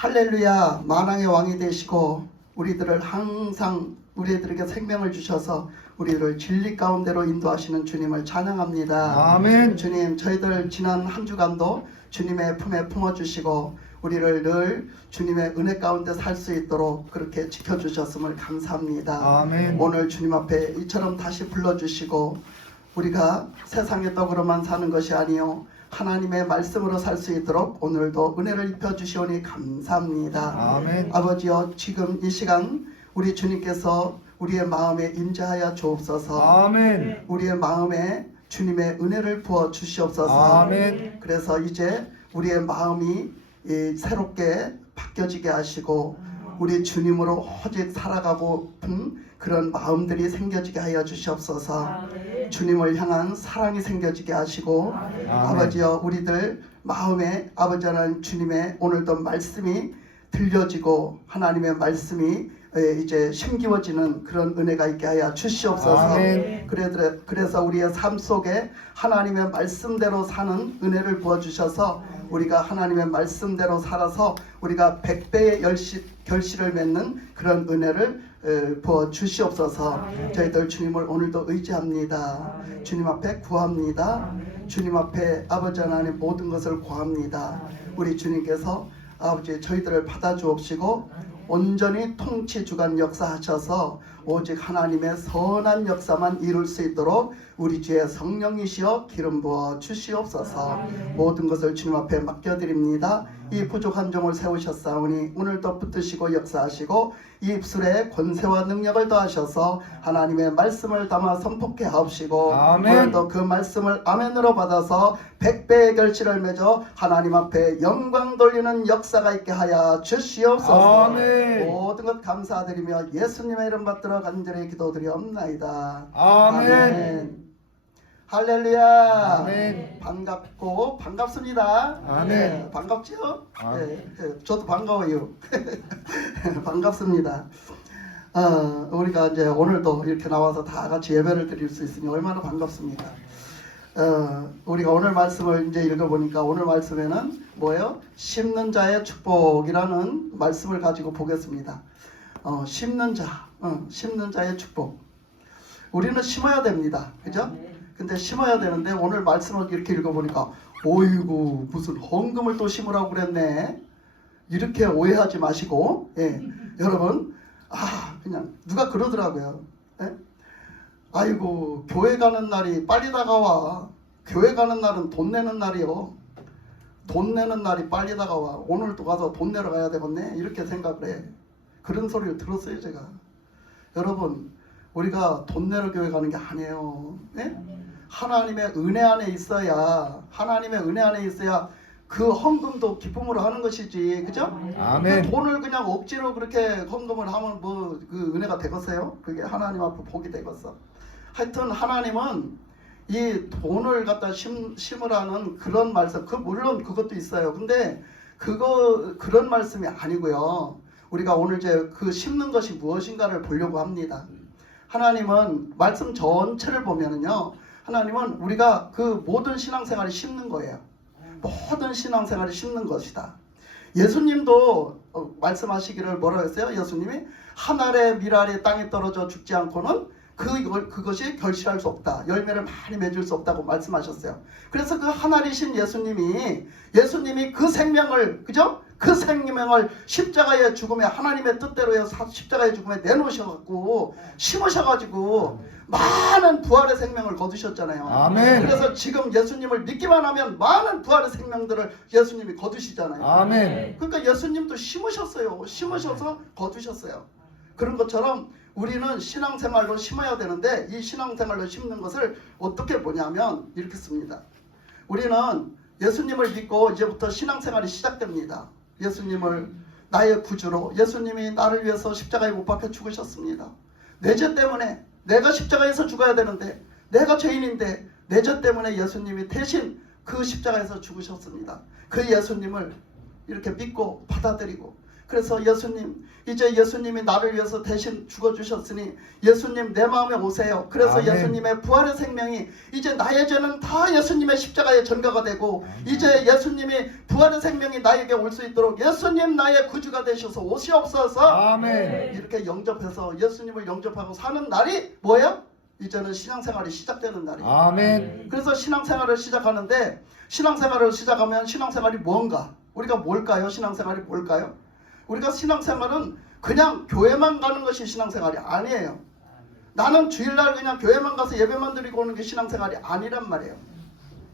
할렐루야. 만왕의 왕이 되시고 우리들을 항상 우리들에게 생명을 주셔서 우리를 진리 가운데로 인도하시는 주님을 찬양합니다. 아멘. 주님, 저희들 지난 한 주간도 주님의 품에 품어주시고 우리를 늘 주님의 은혜 가운데 살 수 있도록 그렇게 지켜주셨음을 감사합니다. 아멘. 오늘 주님 앞에 이처럼 다시 불러주시고 우리가 세상의 떡으로만 사는 것이 아니요 하나님의 말씀으로 살 수 있도록 오늘도 은혜를 입혀주시오니 감사합니다. 아멘. 아버지여, 지금 이 시간 우리 주님께서 우리의 마음에 임재하여 주옵소서. 아멘. 우리의 마음에 주님의 은혜를 부어 주시옵소서. 아멘. 그래서 이제 우리의 마음이 새롭게 바뀌어지게 하시고 우리 주님으로 오직 살아가고픈 그런 마음들이 생겨지게 하여 주시옵소서. 주님을 향한 사랑이 생겨지게 하시고 아버지여, 우리들 마음에 아버지 하나님 주님의 오늘도 말씀이 들려지고 하나님의 말씀이 이제 심기워지는 그런 은혜가 있게 하여 주시옵소서. 아멘. 그래서 우리의 삶 속에 하나님의 말씀대로 사는 은혜를 부어주셔서 우리가 하나님의 말씀대로 살아서 우리가 100배의 결실을 맺는 그런 은혜를 부어주시옵소서. 저희들 주님을 오늘도 의지합니다. 주님 앞에 구합니다. 주님 앞에 아버지 하나님 모든 것을 구합니다. 우리 주님께서 아버지 저희들을 받아주옵시고 온전히 통치 주관 역사하셔서 오직 하나님의 선한 역사만 이룰 수 있도록 우리 주의 성령이시여 기름 부어 주시옵소서. 모든 것을 주님 앞에 맡겨드립니다. 이 부족한 종을 세우셨사오니 오늘도 붙드시고 역사하시고 이 입술에 권세와 능력을 더하셔서 하나님의 말씀을 담아 선포케 하옵시고 아멘. 오늘도 그 말씀을 아멘으로 받아서 100배의 결실을 맺어 하나님 앞에 영광 돌리는 역사가 있게 하여 주시옵소서. 아멘. 모든 것 감사드리며 예수님의 이름 받들어 간절히 기도드리옵나이다. 아멘. 할렐루야. 아멘. 반갑고 반갑습니다. 아멘. 네, 반갑죠? 아멘. 네, 저도 반가워요. 반갑습니다. 우리가 이제 오늘도 이렇게 나와서 다 같이 예배를 드릴 수 있으니 얼마나 반갑습니다. 우리가 오늘 말씀을 이제 읽어보니까 오늘 말씀에는 뭐예요? 심는 자의 축복이라는 말씀을 가지고 보겠습니다. 심는 자의 축복. 우리는 심어야 됩니다. 그죠? 근데 심어야 되는데 오늘 말씀을 이렇게 읽어보니까 어이구 무슨 헌금을 또 심으라고 그랬네. 이렇게 오해하지 마시고 여러분 그냥 누가 그러더라고요. 아이고 교회 가는 날이 빨리 다가와. 교회 가는 날은 돈 내는 날이요. 돈 내는 날이 빨리 다가와. 오늘도 가서 돈 내러 가야 되겠네. 이렇게 생각을 해. 그런 소리를 들었어요 제가. 여러분 우리가 돈 내러 교회 가는 게 아니에요. 하나님의 은혜 안에 있어야 그 헌금도 기쁨으로 하는 것이지, 그죠? 아멘. 그 돈을 그냥 억지로 그렇게 헌금을 하면 뭐 그 은혜가 되겠어요? 그게 하나님 앞에 복이 되겠어. 하여튼 하나님은 이 돈을 갖다 심으라는 그런 말씀, 물론 그것도 있어요. 근데 그런 말씀이 아니고요. 우리가 오늘 이제 그 심는 것이 무엇인가를 보려고 합니다. 하나님은 말씀 전체를 보면은요. 하나님은 우리가 그 모든 신앙생활이 심는 거예요. 모든 신앙생활이 심는 것이다. 예수님도 말씀하시기를 뭐라고 했어요? 예수님이 한 알의 밀알이 땅에 떨어져 죽지 않고는 그것이 결실할 수 없다. 열매를 많이 맺을 수 없다고 말씀하셨어요. 그래서 그 한 알이신 예수님이 그 생명을, 그죠? 그 생명을 십자가의 죽음에 하나님의 뜻대로 십자가의 죽음에 내놓으셔갖고 심으셔가지고 많은 부활의 생명을 거두셨잖아요. 아멘. 그래서 지금 예수님을 믿기만 하면 많은 부활의 생명들을 예수님이 거두시잖아요. 아멘. 그러니까 예수님도 심으셨어요. 심으셔서 거두셨어요. 그런 것처럼 우리는 신앙생활로 심어야 되는데 이 신앙생활로 심는 것을 어떻게 보냐면 이렇게 씁니다. 우리는 예수님을 믿고 이제부터 신앙생활이 시작됩니다. 예수님을 나의 구주로, 예수님이 나를 위해서 십자가에 못 박혀 죽으셨습니다. 내 죄 때문에 내가 십자가에서 죽어야 되는데 내가 죄인인데 내 죄 때문에 예수님이 대신 그 십자가에서 죽으셨습니다. 그 예수님을 이렇게 믿고 받아들이고 그래서 예수님, 이제 예수님이 나를 위해서 대신 죽어주셨으니 예수님 내 마음에 오세요. 그래서 아멘. 예수님의 부활의 생명이 이제 나의 죄는 다 예수님의 십자가에 전가가 되고 이제 예수님이 부활의 생명이 나에게 올 수 있도록 예수님 나의 구주가 되셔서 오시옵소서. 아멘. 이렇게 영접해서 예수님을 영접하고 사는 날이 뭐예요? 이제는 신앙생활이 시작되는 날이에요. 아멘. 그래서 신앙생활을 시작하는데 신앙생활을 시작하면 신앙생활이 뭔가? 우리가 뭘까요? 신앙생활이 뭘까요? 우리가 신앙생활은 그냥 교회만 가는 것이 신앙생활이 아니에요. 나는 주일날 그냥 교회만 가서 예배만 드리고 오는 게 신앙생활이 아니란 말이에요.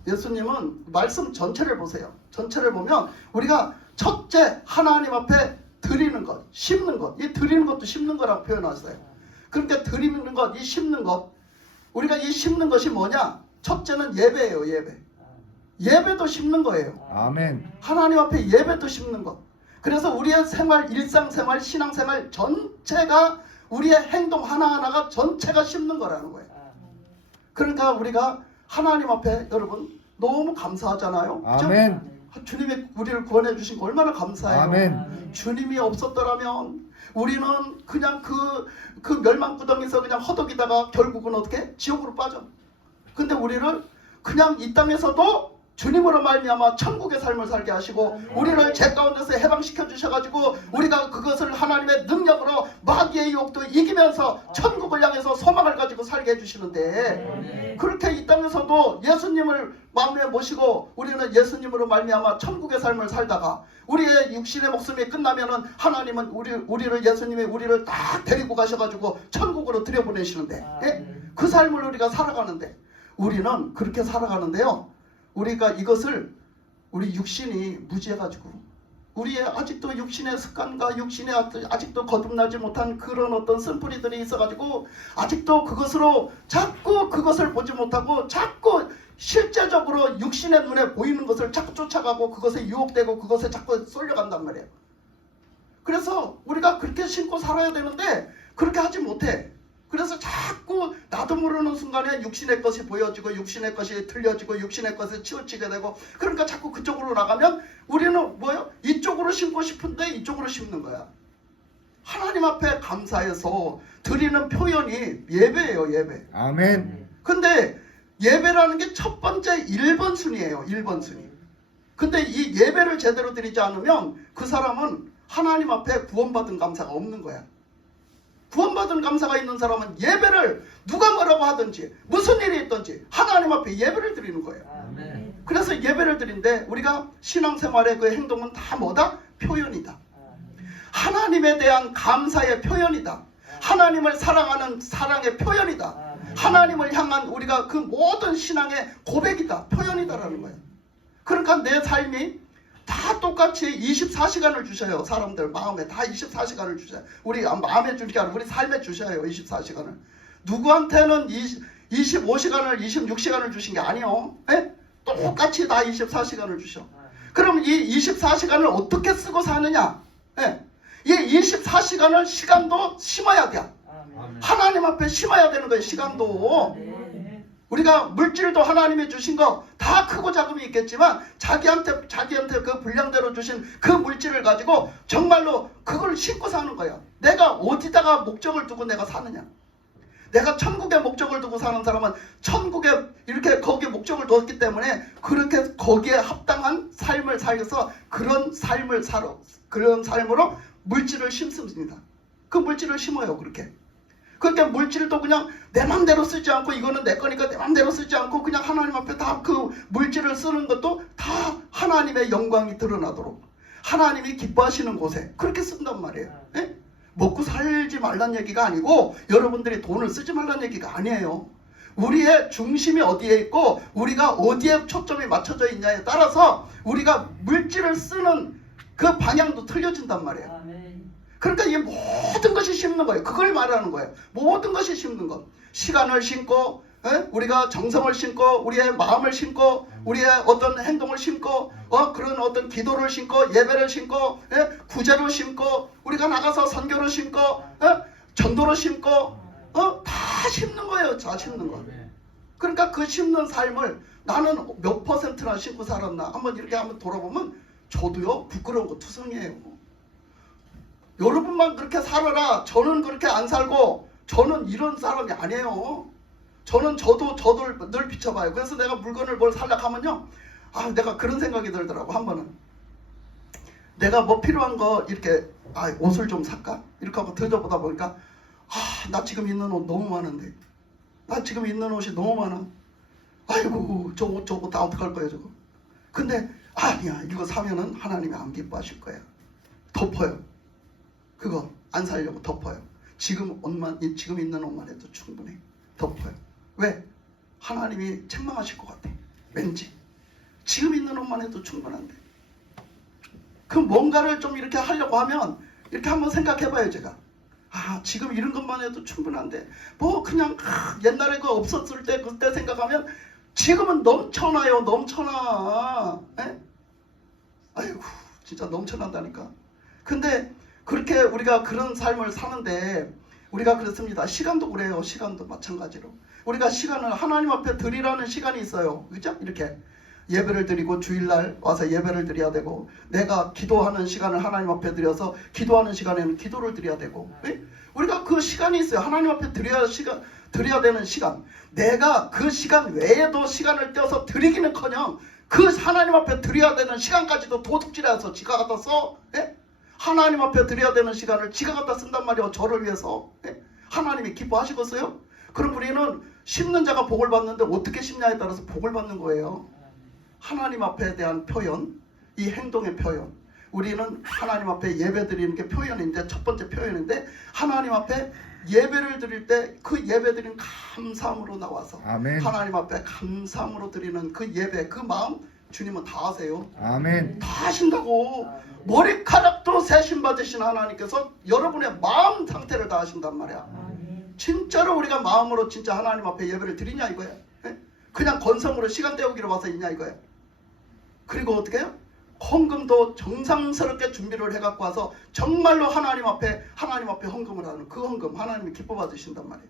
예수님은 말씀 전체를 보세요. 전체를 보면 우리가 첫째 하나님 앞에 드리는 것, 심는 것, 이 드리는 것도 심는 거라고 표현하셨어요. 그러니까 드리는 것, 이 심는 것, 우리가 이 심는 것이 뭐냐? 첫째는 예배예요. 예배. 예배도 심는 거예요. 아멘. 하나님 앞에 예배도 심는 것. 그래서 우리의 생활, 일상생활, 신앙생활 전체가 우리의 행동 하나하나가 전체가 심는 거라는 거예요. 그러니까 우리가 하나님 앞에 여러분 너무 감사하잖아요. 그죠? 아멘. 주님이 우리를 구원해 주신 거 얼마나 감사해요. 아멘. 주님이 없었더라면 우리는 그냥 그 멸망구덩이에서 그냥 허덕이다가 결국은 어떻게? 지옥으로 빠져. 근데 우리를 그냥 이 땅에서도 주님으로 말미암아 천국의 삶을 살게 하시고 우리를 죄 가운데서 해방시켜 주셔가지고 우리가 그것을 하나님의 능력으로 마귀의 유혹도 이기면서 천국을 향해서 소망을 가지고 살게 해주시는데 그렇게 이 땅에서도 예수님을 마음에 모시고 우리는 예수님으로 말미암아 천국의 삶을 살다가 우리의 육신의 목숨이 끝나면은 하나님은 우리를 예수님이 우리를 딱 데리고 가셔가지고 천국으로 들여보내시는데 예? 그 삶을 우리가 살아가는데 우리는 그렇게 살아가는데요. 우리가 이것을 우리 육신이 무지해가지고 우리의 아직도 육신의 습관과 육신의 아직도 거듭나지 못한 그런 어떤 쓴뿌리들이 있어가지고 아직도 그것으로 자꾸 그것을 보지 못하고 자꾸 실제적으로 육신의 눈에 보이는 것을 자꾸 쫓아가고 그것에 유혹되고 그것에 자꾸 쏠려간단 말이에요. 그래서 우리가 그렇게 신고 살아야 되는데 그렇게 하지 못해. 그래서 자꾸 나도 모르는 순간에 육신의 것이 보여지고 육신의 것이 틀려지고 육신의 것에 치우치게 되고 그러니까 자꾸 그쪽으로 나가면 우리는 뭐예요? 이쪽으로 심고 싶은데 이쪽으로 심는 거야. 하나님 앞에 감사해서 드리는 표현이 예배예요. 예배. 아멘. 근데 예배라는 게 첫 번째 1번 순위예요. 1번 순위. 근데 이 예배를 제대로 드리지 않으면 그 사람은 하나님 앞에 구원받은 감사가 없는 거야. 구원받은 감사가 있는 사람은 예배를 누가 뭐라고 하든지 무슨 일이 있든지 하나님 앞에 예배를 드리는 거예요. 아멘. 그래서 예배를 드리는데 우리가 신앙생활의 그 행동은 다 뭐다? 표현이다. 하나님에 대한 감사의 표현이다. 하나님을 사랑하는 사랑의 표현이다. 하나님을 향한 우리가 그 모든 신앙의 고백이다. 표현이다라는 거예요. 그러니까 내 삶이 다 똑같이 24시간을 주셔요. 사람들 마음에 다 24시간을 주셔요. 우리 마음에 주는 게 아니라 우리 삶에 주셔요. 24시간을. 누구한테는 25시간을 26시간을 주신 게 아니에요. 에? 똑같이 다 24시간을 주셔. 그럼 이 24시간을 어떻게 쓰고 사느냐? 에? 이 24시간을 시간도 심어야 돼. 하나님 앞에 심어야 되는 거예요. 시간도. 우리가 물질도 하나님이 주신 거 다 크고 작음이 있겠지만 자기한테 그 분량대로 주신 그 물질을 가지고 정말로 그걸 심고 사는 거예요. 내가 어디다가 목적을 두고 내가 사느냐. 내가 천국에 목적을 두고 사는 사람은 천국에 이렇게 거기에 목적을 두었기 때문에 그렇게 거기에 합당한 삶을 살려서 그런 삶으로 물질을 심습니다. 그 물질을 심어요. 그렇게. 그러니까 물질도 그냥 내 맘대로 쓰지 않고 이거는 내 거니까 내 맘대로 쓰지 않고 그냥 하나님 앞에 다 그 물질을 쓰는 것도 다 하나님의 영광이 드러나도록 하나님이 기뻐하시는 곳에 그렇게 쓴단 말이에요. 예? 먹고 살지 말란 얘기가 아니고 여러분들이 돈을 쓰지 말란 얘기가 아니에요. 우리의 중심이 어디에 있고 우리가 어디에 초점이 맞춰져 있냐에 따라서 우리가 물질을 쓰는 그 방향도 틀려진단 말이에요. 그러니까 이 모든 것이 심는 거예요. 그걸 말하는 거예요. 모든 것이 심는 것. 시간을 심고 우리가 정성을 심고 우리의 마음을 심고 우리의 어떤 행동을 심고 그런 어떤 기도를 심고 예배를 심고 구제를 심고 우리가 나가서 선교를 심고 전도를 심고 다 심는 거예요. 다 심는 거. 그러니까 그 심는 삶을 나는 몇 퍼센트나 심고 살았나 한번 이렇게 한번 돌아보면 저도요 부끄러운 거 투성이에요. 여러분만 그렇게 살아라. 저는 그렇게 안 살고 저는 이런 사람이 아니에요. 저도 늘 비춰봐요. 그래서 내가 물건을 뭘 살려고 하면요, 내가 그런 생각이 들더라고. 한 번은 내가 뭐 필요한 거 이렇게 옷을 좀 살까? 이렇게 하고 들여다보다 보니까 나 지금 입는 옷 너무 많은데, 나 지금 입는 옷이 너무 많아. 아이고 저 옷 다 어떡할 거야 저거. 근데 아니야, 이거 사면은 하나님이 안 기뻐하실 거야. 덮어요. 그거 안 살려고 덮어요. 지금 있는 옷만 해도 충분해. 덮어요. 왜? 하나님이 책망하실 것 같아. 왠지 지금 있는 옷만 해도 충분한데. 그 뭔가를 좀 이렇게 하려고 하면 이렇게 한번 생각해봐요. 제가 지금 이런 것만 해도 충분한데 뭐 그냥 옛날에 그 없었을 때 그때 생각하면 지금은 넘쳐나요. 넘쳐나. 에? 아이고 진짜 넘쳐난다니까. 근데 그렇게 우리가 그런 삶을 사는데 우리가 그렇습니다. 시간도 그래요. 시간도 마찬가지로 우리가 시간을 하나님 앞에 드리라는 시간이 있어요. 그죠? 이렇게 예배를 드리고 주일날 와서 예배를 드려야 되고, 내가 기도하는 시간을 하나님 앞에 드려서 기도하는 시간에는 기도를 드려야 되고, 우리가 그 시간이 있어요. 하나님 앞에 드려야 되는 시간. 내가 그 시간 외에도 시간을 떼어서 드리기는커녕 그 하나님 앞에 드려야 되는 시간까지도 도둑질해서 지가 갖다 써. 하나님 앞에 드려야 되는 시간을 지가 갖다 쓴단 말이에요. 저를 위해서. 하나님이 기뻐하시겠어요? 그럼 우리는 심는 자가 복을 받는데 어떻게 심냐에 따라서 복을 받는 거예요. 하나님 앞에 대한 표현, 이 행동의 표현. 우리는 하나님 앞에 예배 드리는 게 표현인데, 첫 번째 표현인데, 하나님 앞에 예배를 드릴 때 그 예배 드리는 감사함으로 나와서 아멘. 하나님 앞에 감사함으로 드리는 그 예배, 그 마음 주님은 다 하세요. 아멘. 다 하신다고. 머리카락도 세심 받으신 하나님께서 여러분의 마음 상태를 다 하신단 말이야. 진짜로 우리가 마음으로 진짜 하나님 앞에 예배를 드리냐 이거야. 그냥 건성으로 시간 때우기로 와서 있냐 이거야. 그리고 어떻게 해요? 헌금도 정상스럽게 준비를 해갖고 와서 정말로 하나님 앞에 헌금을 하는 그 헌금 하나님이 기뻐 받으신단 말이에요.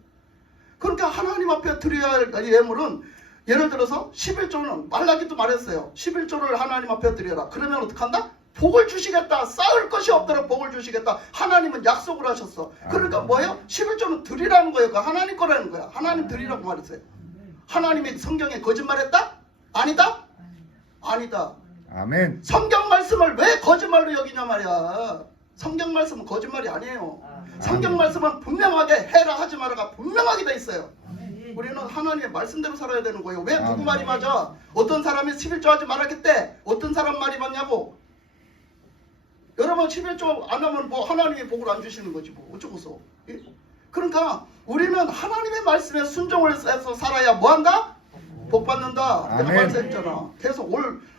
그러니까 하나님 앞에 드려야 할 예물은, 예를 들어서 11조는 말라기도 말했어요. 11조를 하나님 앞에 드려라. 그러면 어떡한다? 복을 주시겠다. 쌓을 것이 없도록 복을 주시겠다. 하나님은 약속을 하셨어. 그러니까 뭐예요? 11조는 드리라는 거예요. 그 하나님 거라는 거야. 하나님 드리라고 말했어요. 하나님이 성경에 거짓말했다? 아니다? 아니다. 아멘. 성경 말씀을 왜 거짓말로 여기냐 말이야. 성경 말씀은 거짓말이 아니에요. 성경 말씀은 분명하게 해라 하지 마라가 분명하게 돼 있어요. 우리는 하나님의 말씀대로 살아야 되는 거예요. 왜 누구 말이 맞아? 어떤 사람이 11조 하지 말았겠대. 어떤 사람 말이 맞냐고. 여러분 11조 안 하면 뭐 하나님이 복을 안 주시는 거지 뭐 어쩌고서. 그러니까 우리는 하나님의 말씀에 순종을 해서 살아야 뭐한다? 복 받는다. 내가 아멘. 말씀했잖아. 계속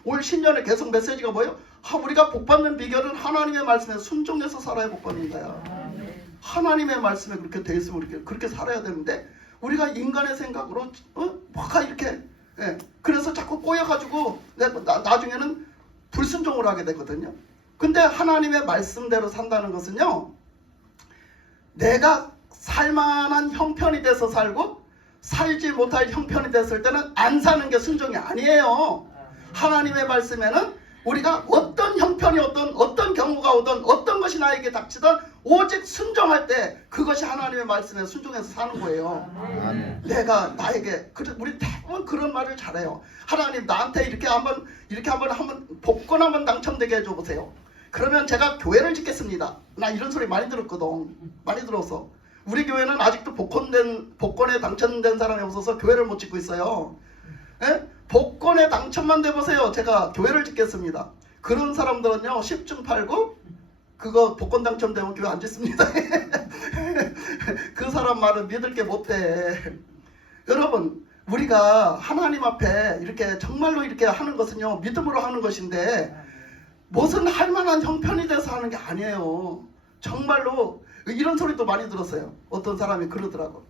올 신년에 계속 메시지가 뭐예요? 우리가 복 받는 비결은 하나님의 말씀에 순종해서 살아야 복 받는 거야. 하나님의 말씀에 그렇게 돼 있으면 그렇게 살아야 되는데, 우리가 인간의 생각으로 뭐가 이렇게 그래서 자꾸 꼬여가지고 나중에는 불순종을 하게 되거든요. 근데 하나님의 말씀대로 산다는 것은요, 내가 살만한 형편이 돼서 살고 살지 못할 형편이 됐을 때는 안 사는 게 순종이 아니에요. 하나님의 말씀에는 우리가 어떤 형편이 어떤 경우가 오든 어떤 것이 나에게 닥치든 오직 순종할 때 그것이 하나님의 말씀에 순종해서 사는 거예요. 아멘. 내가 나에게 우리 대부분 그런 말을 잘해요. 하나님 나한테 이렇게 한번 복권 한번 당첨되게 해줘 보세요. 그러면 제가 교회를 짓겠습니다. 나 이런 소리 많이 들었거든. 많이 들어서 우리 교회는 아직도 복권에 당첨된 사람이 없어서 교회를 못 짓고 있어요. 복권에 당첨만 돼보세요. 제가 교회를 짓겠습니다. 그런 사람들은요 10중 8구 그거 복권 당첨되면 교회 안 짓습니다. 그 사람 말은 믿을 게 못돼. 여러분 우리가 하나님 앞에 이렇게 정말로 이렇게 하는 것은요 믿음으로 하는 것인데 무슨 할 만한 형편이 돼서 하는 게 아니에요. 정말로 이런 소리도 많이 들었어요. 어떤 사람이 그러더라고.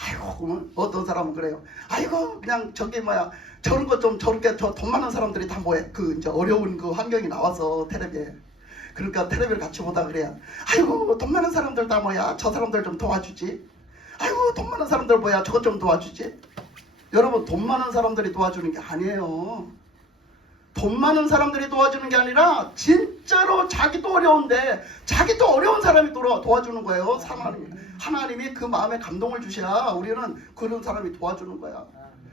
아이고 어떤 사람은 그래요. 아이고 그냥 저런 거 좀 저렇게 돈 많은 사람들이 다 뭐해. 이제 어려운 그 환경이 나와서 텔레비에. 그러니까 텔레비를 같이 보다 그래야. 아이고 돈 많은 사람들 다 뭐야. 저 사람들 좀 도와주지. 아이고 돈 많은 사람들 뭐야. 저것 좀 도와주지. 여러분 돈 많은 사람들이 도와주는 게 아니에요. 돈 많은 사람들이 도와주는 게 아니라 진짜로 자기도 어려운데 자기도 어려운 사람이 도와주는 거예요. 하나님이 그 마음에 감동을 주셔야 우리는 그런 사람이 도와주는 거야.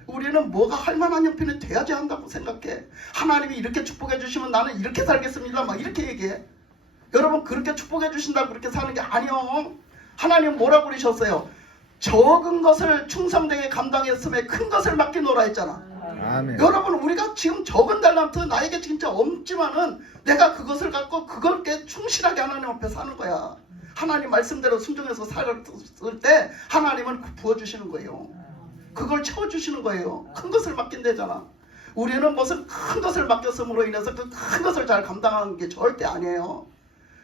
우리는 뭐가 할 만한 형편이 돼야지 한다고 생각해. 하나님이 이렇게 축복해 주시면 나는 이렇게 살겠습니다. 막 이렇게 얘기해. 여러분 그렇게 축복해 주신다고 그렇게 사는 게 아니요. 하나님 뭐라고 그러셨어요? 적은 것을 충성되게 감당했음에 큰 것을 맡기노라 했잖아. 아멘. 여러분 우리가 지금 적은 달란트 나에게 진짜 없지만은 내가 그것을 갖고 그걸게 충실하게 하나님 앞에 사는 거야. 하나님 말씀대로 순종해서 살았을 때 하나님은 부어주시는 거예요. 그걸 채워주시는 거예요. 큰 것을 맡긴대잖아. 우리는 무슨 큰 것을 맡겼음으로 인해서 그 큰 것을 잘 감당하는 게 절대 아니에요.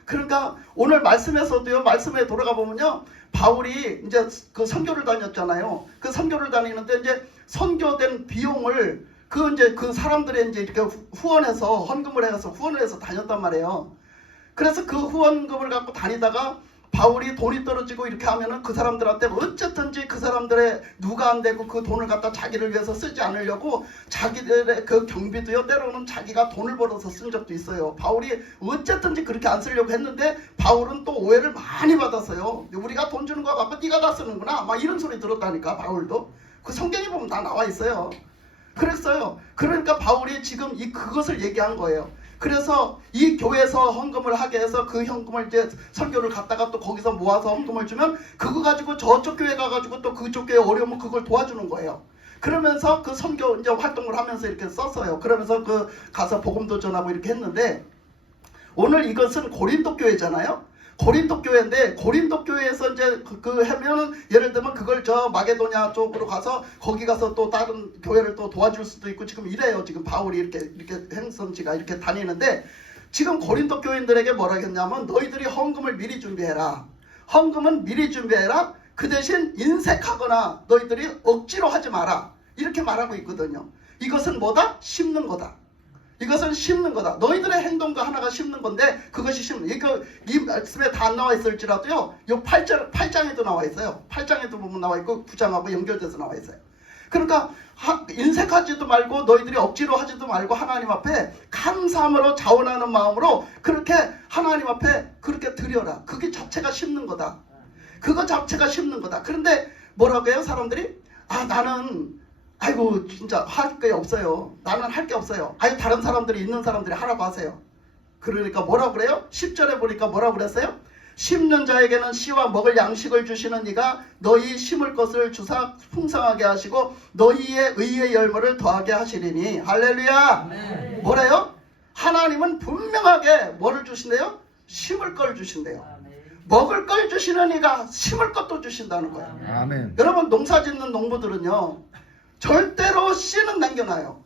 그러니까 오늘 말씀에서도요, 말씀에 돌아가 보면요, 바울이 이제 그 선교를 다녔잖아요. 그 선교를 다니는데 이제 선교된 비용을 그 사람들이 이제 이렇게 후원해서 헌금을 해서 후원을 해서 다녔단 말이에요. 그래서 그 후원금을 갖고 다니다가 바울이 돈이 떨어지고 이렇게 하면은 그 사람들한테 어쨌든지 그 사람들의 누가 안 되고 그 돈을 갖다 자기를 위해서 쓰지 않으려고 자기들의 그 경비도요, 때로는 자기가 돈을 벌어서 쓴 적도 있어요. 바울이 어쨌든지 그렇게 안 쓰려고 했는데 바울은 또 오해를 많이 받았어요. 우리가 돈 주는 거 갖고 네가 다 쓰는구나 막 이런 소리 들었다니까. 바울도 그 성경에 보면 다 나와 있어요. 그랬어요. 그러니까 바울이 지금 그것을 얘기한 거예요. 그래서 이 교회에서 헌금을 하게 해서 그 헌금을 이제 선교를 갔다가 또 거기서 모아서 헌금을 주면 그거 가지고 저쪽 교회 가가지고 또 그쪽 교회 어려우면 그걸 도와주는 거예요. 그러면서 그 선교 이제 활동을 하면서 이렇게 썼어요. 그러면서 그 가서 복음도 전하고 이렇게 했는데 오늘 이것은 고린도 교회잖아요. 고린도 교회인데 고린도 교회에서 이제 그 하면은 예를 들면 그걸 저 마게도냐 쪽으로 가서 거기 가서 또 다른 교회를 또 도와줄 수도 있고 지금 이래요. 지금 바울이 이렇게 행선지가 이렇게 다니는데 지금 고린도 교인들에게 뭐라 했냐면 너희들이 헌금을 미리 준비해라. 헌금은 미리 준비해라. 그 대신 인색하거나 너희들이 억지로 하지 마라. 이렇게 말하고 있거든요. 이것은 뭐다? 심는 거다. 이것은 심는 거다. 너희들의 행동과 하나가 심는 건데 그것이 심는. 이 말씀에 다 안 나와 있을지라도요. 이 8장에도 나와 있어요. 8장에도 보면 나와 있고 9장하고 연결돼서 나와 있어요. 그러니까 인색하지도 말고 너희들이 억지로 하지도 말고 하나님 앞에 감사함으로 자원하는 마음으로 그렇게 하나님 앞에 그렇게 드려라. 그게 자체가 심는 거다. 그거 자체가 심는 거다. 그런데 뭐라고 해요? 사람들이 나는 아이고 진짜 할 게 없어요. 나는 할 게 없어요. 아니 다른 사람들이 있는 사람들이 하라고 하세요. 그러니까 뭐라고 그래요? 10절에 보니까 뭐라고 그랬어요? 심는 자에게는 씨와 먹을 양식을 주시는 이가 너희 심을 것을 주사 풍성하게 하시고 너희의 의의 열매를 더하게 하시리니. 할렐루야. 네. 뭐래요? 하나님은 분명하게 뭐를 주신대요? 심을 걸 주신대요. 먹을 걸 주시는 이가 심을 것도 주신다는 거예요. 아멘. 여러분 농사 짓는 농부들은요 절대로 씨는 남겨놔요.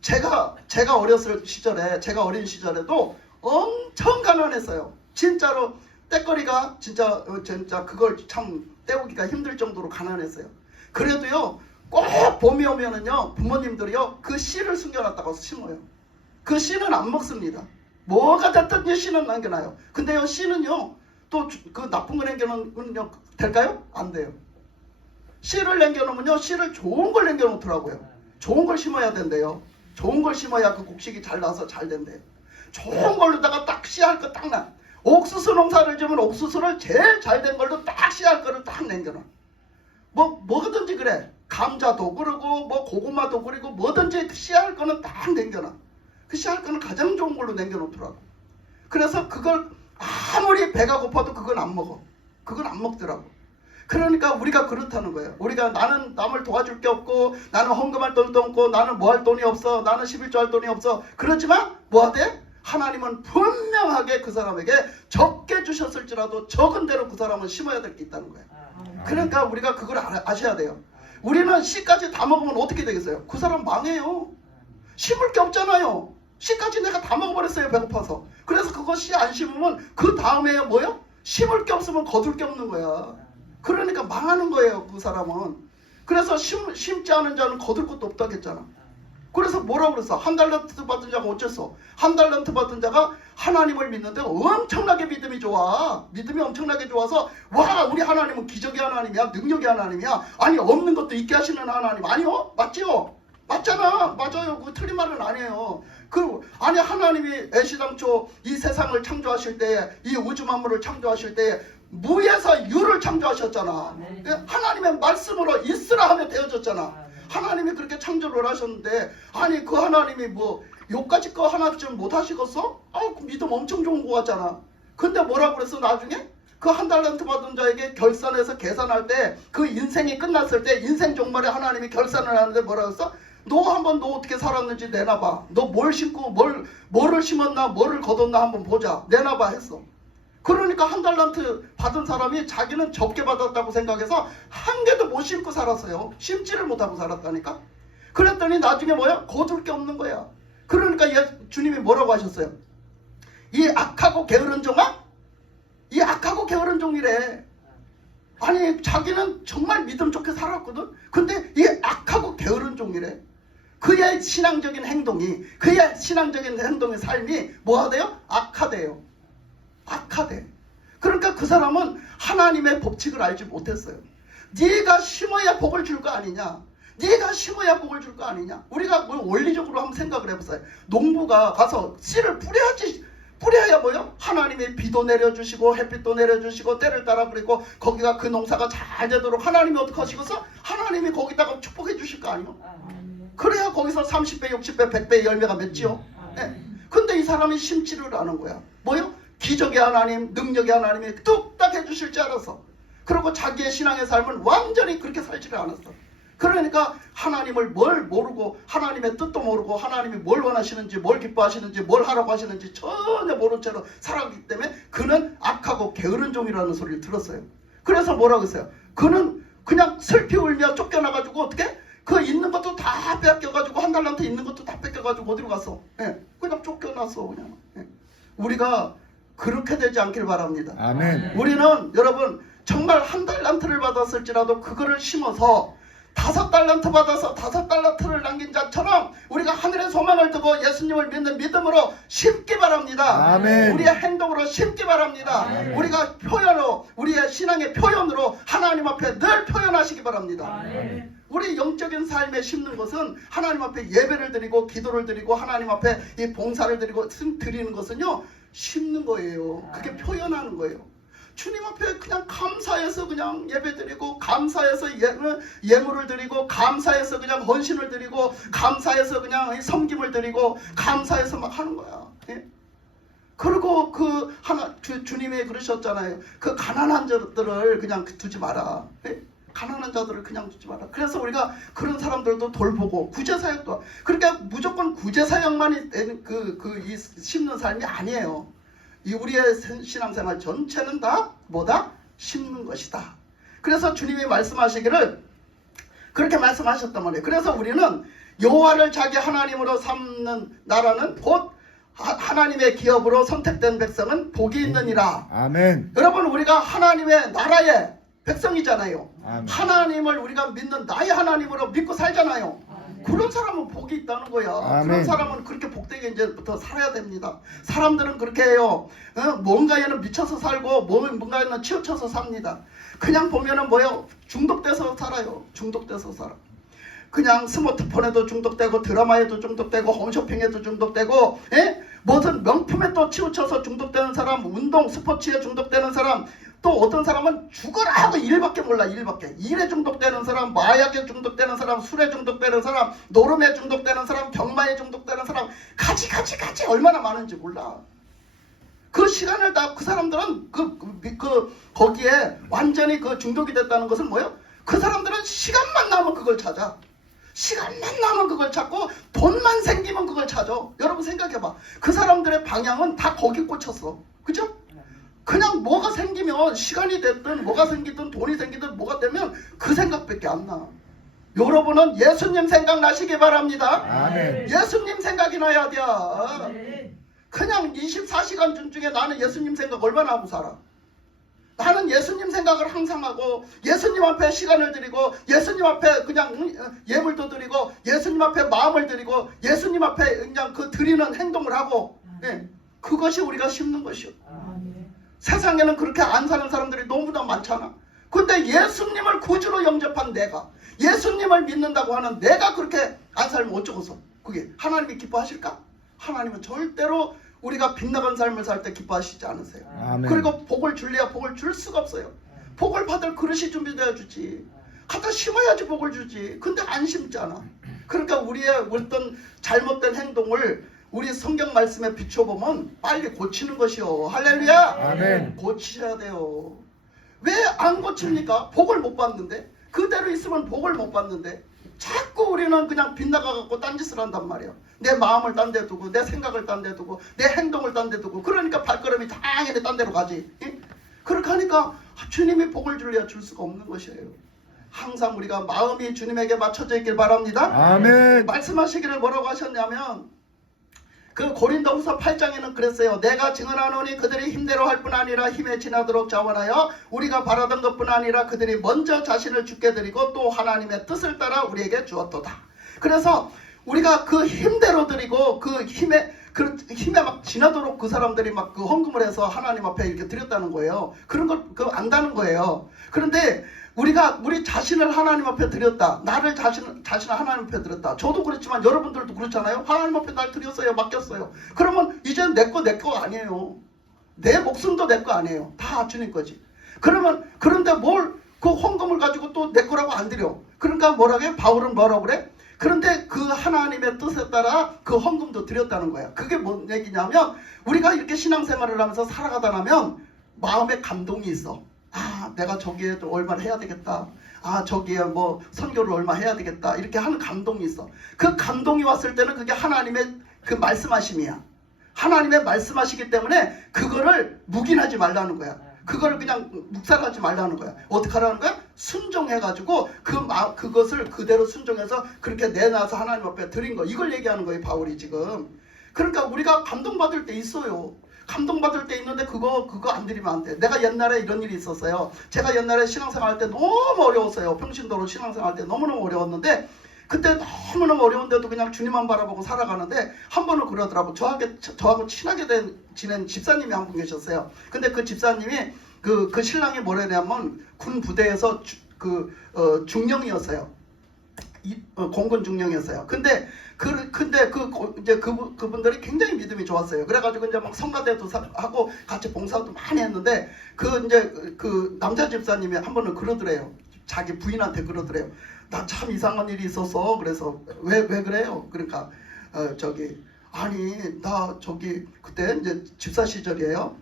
제가 어렸을 시절에 제가 어린 시절에도 엄청 가난했어요. 진짜로 떼거리가 진짜 그걸 참 떼우기가 힘들 정도로 가난했어요. 그래도요 꼭 봄이 오면은요 부모님들이요 그 씨를 숨겨놨다가 심어요. 그 씨는 안 먹습니다. 뭐가 됐든지 씨는 남겨놔요. 근데요 씨는요 또 그 나쁜 거 남겨놓으면 될까요? 안 돼요. 씨를 남겨놓으면요 씨를 좋은 걸 남겨놓더라고요. 좋은 걸 심어야 된대요. 좋은 걸 심어야 그 곡식이 잘 나서 잘 된대요. 좋은 걸로다가 딱 씨할 거 딱 나. 옥수수 농사를 지으면 옥수수를 제일 잘 된 걸로 딱 씨할 거를 딱 남겨놔. 뭐든지 그래. 감자도 그러고 뭐 고구마도 그리고 뭐든지 씨할 거는 딱 남겨놔. 그 씨할 거는 가장 좋은 걸로 남겨놓더라고. 그래서 그걸 아무리 배가 고파도 그건 안 먹어. 그건 안 먹더라고. 그러니까 우리가 그렇다는 거예요. 우리가 나는 남을 도와줄 게 없고 나는 헌금할 돈도 없고 나는 뭐 할 돈이 없어. 나는 11조 할 돈이 없어. 그렇지만 뭐 하대? 하나님은 분명하게 그 사람에게 적게 주셨을지라도 적은 대로 그 사람은 심어야 될 게 있다는 거예요. 그러니까 우리가 그걸 아셔야 돼요. 우리는 씨까지 다 먹으면 어떻게 되겠어요? 그 사람 망해요. 심을 게 없잖아요. 씨까지 내가 다 먹어버렸어요. 배고파서. 그래서 그거 씨 안 심으면 그 다음에 뭐요? 심을 게 없으면 거둘 게 없는 거야. 그러니까 망하는 거예요. 그 사람은. 그래서 심지 않은 자는 거둘 것도 없다고 했잖아. 그래서 뭐라고 그랬어? 한 달란트 받은 자가 어째서? 한 달란트 받은 자가 하나님을 믿는데 엄청나게 믿음이 좋아. 믿음이 엄청나게 좋아서 와 우리 하나님은 기적의 하나님이야. 능력의 하나님이야. 아니 없는 것도 있게 하시는 하나님 아니요? 맞지요? 맞잖아. 맞아요. 그 틀린 말은 아니에요. 아니 하나님이 애시당초 이 세상을 창조하실 때에 이 우주 만물을 창조하실 때에 무에서 유를 창조하셨잖아. 하나님의 말씀으로 있으라 하면 되어졌잖아. 하나님이 그렇게 창조를 하셨는데 아니 그 하나님이 뭐 요까지 거 하나쯤 못 하시겠어? 그 믿음 엄청 좋은 거 같잖아. 근데 뭐라고 그랬어 나중에? 그 한 달란트 받은 자에게 결산해서 계산할 때 그 인생이 끝났을 때 인생 종말에 하나님이 결산을 하는데 뭐라고 했어? 너 한번 너 어떻게 살았는지 내놔봐. 너 뭘 심고 뭐를 심었나 뭐를 거뒀나 한번 보자. 내놔봐 했어. 그러니까 한 달란트 받은 사람이 자기는 적게 받았다고 생각해서 한 개도 못 심고 살았어요. 심지를 못하고 살았다니까. 그랬더니 나중에 뭐야? 거둘 게 없는 거야. 그러니까 주님이 뭐라고 하셨어요? 이 악하고 게으른 종아? 이 악하고 게으른 종이래. 아니 자기는 정말 믿음 좋게 살았거든. 근데 이 악하고 게으른 종이래. 그의 신앙적인 행동이 그의 신앙적인 행동의 삶이 뭐하대요? 악하대요. 악하대. 그러니까 그 사람은 하나님의 법칙을 알지 못했어요. 네가 심어야 복을 줄 거 아니냐. 네가 심어야 복을 줄 거 아니냐. 우리가 뭐 원리적으로 한번 생각을 해보세요. 농부가 가서 씨를 뿌려야지. 뿌려야 뭐요? 하나님이 비도 내려주시고 햇빛도 내려주시고 때를 따라 그리고 거기가 그 농사가 잘 되도록 하나님이 어떻게 하시겠어? 하나님이 거기다가 축복해 주실 거 아니요? 그래야 거기서 30배, 60배, 100배 열매가 맺지요. 네. 근데 이 사람이 심지를 않은 거야. 뭐요? 기적의 하나님, 능력의 하나님이 뚝딱 해주실 줄 알았어. 그리고 자기의 신앙의 삶은 완전히 그렇게 살지를 않았어. 그러니까 하나님을 뭘 모르고 하나님의 뜻도 모르고 하나님이 뭘 원하시는지 뭘 기뻐하시는지 뭘 하라고 하시는지 전혀 모른 채로 살아가기 때문에 그는 악하고 게으른 종이라는 소리를 들었어요. 그래서 뭐라고 했어요? 그는 그냥 슬피 울며 쫓겨나가지고 어떻게? 그 있는 것도 다 뺏겨가지고 한 달란트 있는 것도 다 뺏겨가지고 어디로 갔어? 그냥 쫓겨났어 그냥. 우리가 그렇게 되지 않길 바랍니다. 아멘. 우리는 여러분 정말 한 달란트를 받았을지라도 그거를 심어서 5달란트 받아서 5달란트를 남긴 자처럼 우리가 하늘의 소망을 두고 예수님을 믿는 믿음으로 심기 바랍니다. 아멘. 우리의 행동으로 심기 바랍니다. 아멘. 우리가 표현으로 우리의 신앙의 표현으로 하나님 앞에 늘 표현하시기 바랍니다. 아멘. 우리 영적인 삶에 심는 것은 하나님 앞에 예배를 드리고 기도를 드리고 하나님 앞에 이 봉사를 드리고 드리는 것은요 심는 거예요. 그게 표현하는 거예요. 주님 앞에 그냥 감사해서 그냥 예배드리고 감사해서 예물을 드리고 감사해서 그냥 헌신을 드리고 감사해서 그냥 섬김을 드리고 감사해서 막 하는 거야. 그리고 주님이 그러셨잖아요. 그 가난한 자들을 그냥 두지 마라. 가난한 자들을 그냥 두지 마라. 그래서 우리가 그런 사람들도 돌보고 구제사역도 그러니까 무조건 구제사역만이 되는 이 심는 삶이 아니에요. 이 우리의 신앙생활 전체는 다 뭐다? 심는 것이다. 그래서 주님이 말씀하시기를 그렇게 말씀하셨단 말이에요. 그래서 우리는 여호와를 자기 하나님으로 삼는 나라는 곧 하나님의 기업으로 선택된 백성은 복이 있느니라. 아멘. 여러분 우리가 하나님의 나라의 백성이잖아요. 아멘. 하나님을 우리가 믿는 나의 하나님으로 믿고 살잖아요. 그런 사람은 복이 있다는 거야. 아멘. 그런 사람은 그렇게 복되게 이제부터 살아야 됩니다. 사람들은 그렇게 해요. 뭔가에는 미쳐서 살고 뭔가에는 치우쳐서 삽니다. 그냥 보면은 뭐예요? 중독돼서 살아요. 중독돼서 살아. 그냥 스마트폰에도 중독되고 드라마에도 중독되고 홈쇼핑에도 중독되고 무슨 명품에 또 치우쳐서 중독되는 사람, 운동 스포츠에 중독되는 사람, 또 어떤 사람은 죽어라 하고 일밖에 몰라. 일에 중독되는 사람, 마약에 중독되는 사람, 술에 중독되는 사람, 노름에 중독되는 사람, 경마에 중독되는 사람, 가지 얼마나 많은지 몰라. 그 시간을 다 그 사람들은 거기에 완전히 그 중독이 됐다는 것은 뭐예요? 그 사람들은 시간만 나면 그걸 찾아. 시간만 나면 그걸 찾고 돈만 생기면 그걸 찾아. 여러분 생각해봐. 그 사람들의 방향은 다 거기 꽂혔어. 그죠? 그냥 뭐가 생기면 시간이 됐든 뭐가 생기든 돈이 생기든 뭐가 되면 그 생각밖에 안 나. 여러분은 예수님 생각나시기 바랍니다. 아멘. 예수님 생각이 나야 돼. 그냥 24시간 중에 나는 예수님 생각 얼마나 하고 살아. 나는 예수님 생각을 항상 하고 예수님 앞에 시간을 드리고 예수님 앞에 그냥 예물도 드리고 예수님 앞에 마음을 드리고 예수님 앞에 그냥 그 드리는 행동을 하고 그것이 우리가 심는 것이요. 세상에는 그렇게 안 사는 사람들이 너무나 많잖아. 근데 예수님을 구주로 영접한 내가, 예수님을 믿는다고 하는 내가 그렇게 안 살면 어쩌고서 그게 하나님이 기뻐하실까? 하나님은 절대로 우리가 빗나간 삶을 살 때 기뻐하시지 않으세요. 아멘. 그리고 복을 줄래야 복을 줄 수가 없어요. 복을 받을 그릇이 준비되어 주지. 갖다 심어야지 복을 주지. 근데 안 심잖아. 그러니까 우리의 어떤 잘못된 행동을 우리 성경 말씀에 비춰보면 빨리 고치는 것이요. 할렐루야. 아멘. 고치셔야 돼요. 왜 안 고칩니까? 복을 못 받는데. 그대로 있으면 복을 못 받는데. 자꾸 우리는 그냥 빗나가갖고 딴짓을 한단 말이에요. 내 마음을 딴 데 두고, 내 생각을 딴 데 두고, 내 행동을 딴 데 두고. 그러니까 발걸음이 당연히 딴 데로 가지. 예? 그렇게 하니까 주님이 복을 줄래야 줄 수가 없는 것이에요. 항상 우리가 마음이 주님에게 맞춰져 있길 바랍니다. 아멘. 말씀하시기를 뭐라고 하셨냐면 그 고린도후서 8장에는 그랬어요. 내가 증언하노니 그들이 힘대로 할 뿐 아니라 힘에 지나도록 자원하여 우리가 바라던 것뿐 아니라 그들이 먼저 자신을 주께 드리고 또 하나님의 뜻을 따라 우리에게 주었도다. 그래서 우리가 그 힘대로 드리고 그 힘에 막 지나도록 그 사람들이 막 그 헌금을 해서 하나님 앞에 이렇게 드렸다는 거예요. 그런 걸 안다는 거예요. 그런데 우리가 우리 자신을 하나님 앞에 드렸다. 나를 자신을 하나님 앞에 드렸다. 저도 그렇지만 여러분들도 그렇잖아요. 하나님 앞에 날 드렸어요. 맡겼어요. 그러면 이제는 내 거 아니에요. 내 목숨도 내 거 아니에요. 다 주님 거지. 그런데 뭘 그 헌금을 가지고 또 내 거라고 안 드려. 그러니까 뭐라게? 바울은 뭐라고 그래? 그런데 그 하나님의 뜻에 따라 그 헌금도 드렸다는 거야. 그게 뭔 얘기냐면 우리가 이렇게 신앙생활을 하면서 살아가다 나면 마음에 감동이 있어. 아, 내가 저기에 또 얼마나 해야 되겠다. 아, 저기에 뭐 선교를 얼마 해야 되겠다. 이렇게 하는 감동이 있어. 그 감동이 왔을 때는 그게 하나님의 그 말씀하심이야. 하나님의 말씀하시기 때문에 그거를 묵인하지 말라는 거야. 그거를 그냥 묵살하지 말라는 거야. 어떻게 하라는 거야? 순종해가지고 그것을 그대로 순종해서 그렇게 내놔서 하나님 앞에 드린 거. 이걸 얘기하는 거예요, 바울이 지금. 그러니까 우리가 감동받을 때 있어요. 감동받을 때 있는데 그거 안 드리면 안 돼. 내가 옛날에 이런 일이 있었어요. 제가 옛날에 신앙생활 할 때 너무 어려웠어요. 평신도로 신앙생활 할 때 너무너무 어려웠는데 그때 너무너무 어려운데도 그냥 주님만 바라보고 살아가는데 한 번은 그러더라고. 저하고 친하게 지낸 집사님이 한 분 계셨어요. 근데 그 집사님이 그 신랑이 뭐라냐면 군 부대에서 중령이었어요. 공군 중령이었어요. 근데 이제 그분들이 굉장히 믿음이 좋았어요. 그래가지고 이제 막 성가대도 하고 같이 봉사도 많이 했는데 그 남자 집사님이 한 번은 그러더래요. 자기 부인한테 그러더래요. 나 참 이상한 일이 있었어. 그래서 왜 그래요? 그러니까 나 그때 이제 집사 시절이에요.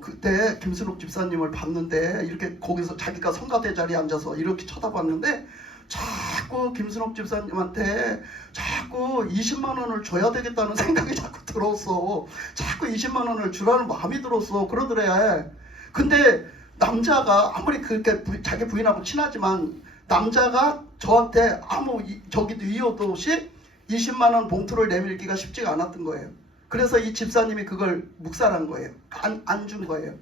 그때 김순옥 집사님을 봤는데 이렇게 거기서 자기가 성가대 자리에 앉아서 이렇게 쳐다봤는데 자꾸 김순옥 집사님한테 자꾸 20만 원을 줘야 되겠다는 생각이 자꾸 들었어. 자꾸 20만 원을 주라는 마음이 들었어. 그러더래. 근데 남자가 아무리 그렇게 자기 부인하고 친하지만 남자가 저한테 아무 이유도 없이 20만 원 봉투를 내밀기가 쉽지가 않았던 거예요. 그래서 이 집사님이 그걸 묵살한 거예요. 안 준 거예요.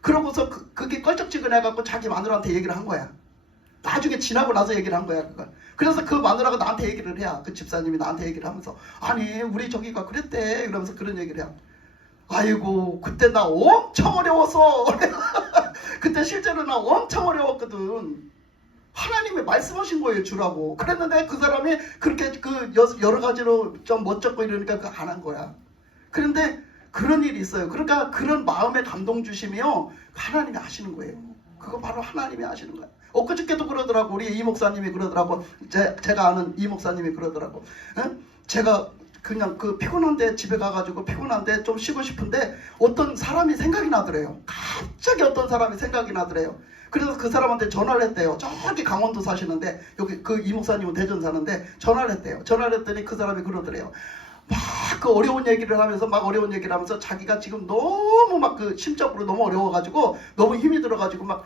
그러고서 그게 껄쩍지근해갖고 자기 마누라한테 얘기를 한 거야. 나중에 지나고 나서 얘기를 한 거야, 그걸. 그래서 그 마누라가 나한테 얘기를 해야, 그 집사님이 나한테 얘기를 하면서, 아니, 우리 저기가 그랬대. 이러면서 그런 얘기를 해요. 아이고, 그때 나 엄청 어려웠어. 그때 실제로 나 엄청 어려웠거든. 하나님이 말씀하신 거예요, 주라고. 그랬는데 그 사람이 그렇게 여러 가지로 좀 멋쩍고 이러니까 그거 안 한 거야. 그런데 그런 일이 있어요. 그러니까 그런 마음의 감동 주심이요, 하나님이 하시는 거예요. 그거 바로 하나님이 하시는 거야. 엊그저께도 그러더라고. 우리 이 목사님이 그러더라고. 제가 아는 이 목사님이 그러더라고. 응? 제가 그냥 피곤한데 집에 가가지고 피곤한데 좀 쉬고 싶은데 어떤 사람이 생각이 나더래요. 갑자기 어떤 사람이 생각이 나더래요. 그래서 그 사람한테 전화를 했대요. 저기 강원도 사시는데 여기 이 목사님은 대전 사는데 전화를 했대요. 전화를 했더니 그 사람이 그러더래요. 막 어려운 얘기를 하면서 자기가 지금 너무 심적으로 너무 어려워가지고 너무 힘이 들어가지고 막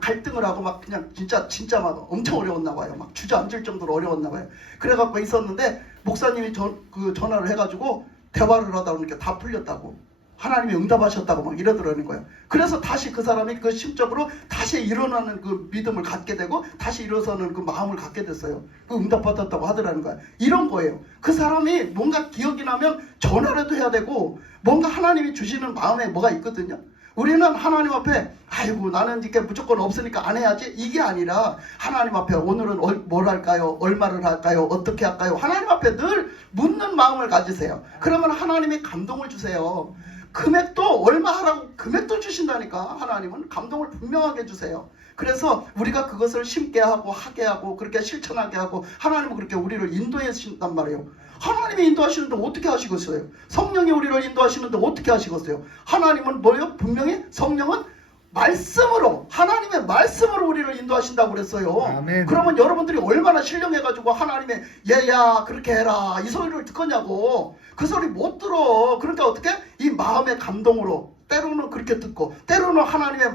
갈등을 하고 막 그냥 진짜 막 엄청 어려웠나 봐요. 막 주저앉을 정도로 어려웠나 봐요. 그래갖고 있었는데 목사님이 전화를 해가지고 대화를 하다 보니까 다 풀렸다고. 하나님이 응답하셨다고 막 이러더라는 거예요. 그래서 다시 그 사람이 그 심적으로 다시 일어나는 그 믿음을 갖게 되고 다시 일어서는 그 마음을 갖게 됐어요. 그 응답받았다고 하더라는 거예요. 이런 거예요. 그 사람이 뭔가 기억이 나면 전화라도 해야 되고 뭔가 하나님이 주시는 마음에 뭐가 있거든요. 우리는 하나님 앞에 아이고 나는 이렇게 무조건 없으니까 안 해야지 이게 아니라 하나님 앞에 오늘은 뭘 할까요? 얼마를 할까요? 어떻게 할까요? 하나님 앞에 늘 묻는 마음을 가지세요. 그러면 하나님이 감동을 주세요. 금액도 얼마 하라고 금액도 주신다니까. 하나님은 감동을 분명하게 주세요. 그래서 우리가 그것을 심게 하고 하게 하고 그렇게 실천하게 하고 하나님은 그렇게 우리를 인도해 주신단 말이에요. 하나님이 인도하시는데 어떻게 하시겠어요? 성령이 우리를 인도하시는데 어떻게 하시겠어요? 하나님은 뭐예요? 분명히 성령은 말씀으로 하나님의 말씀으로 우리를 인도하신다고 그랬어요. 아멘. 그러면 여러분들이 얼마나 신령해가지고 하나님의 얘야 그렇게 해라 이 소리를 듣겠냐고. 그 소리 못 들어. 그러니까 어떻게? 이 마음의 감동으로 때로는 그렇게 듣고 때로는 하나님의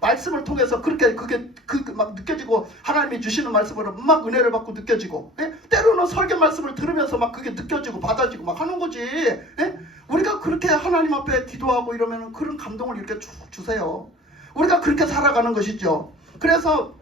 말씀을 통해서 그렇게 그게 막 느껴지고 하나님이 주시는 말씀으로 막 은혜를 받고 느껴지고 예? 때로는 설교 말씀을 들으면서 막 그게 느껴지고 받아지고 막 하는 거지. 예? 우리가 그렇게 하나님 앞에 기도하고 이러면 그런 감동을 이렇게 쭉 주세요. 우리가 그렇게 살아가는 것이죠. 그래서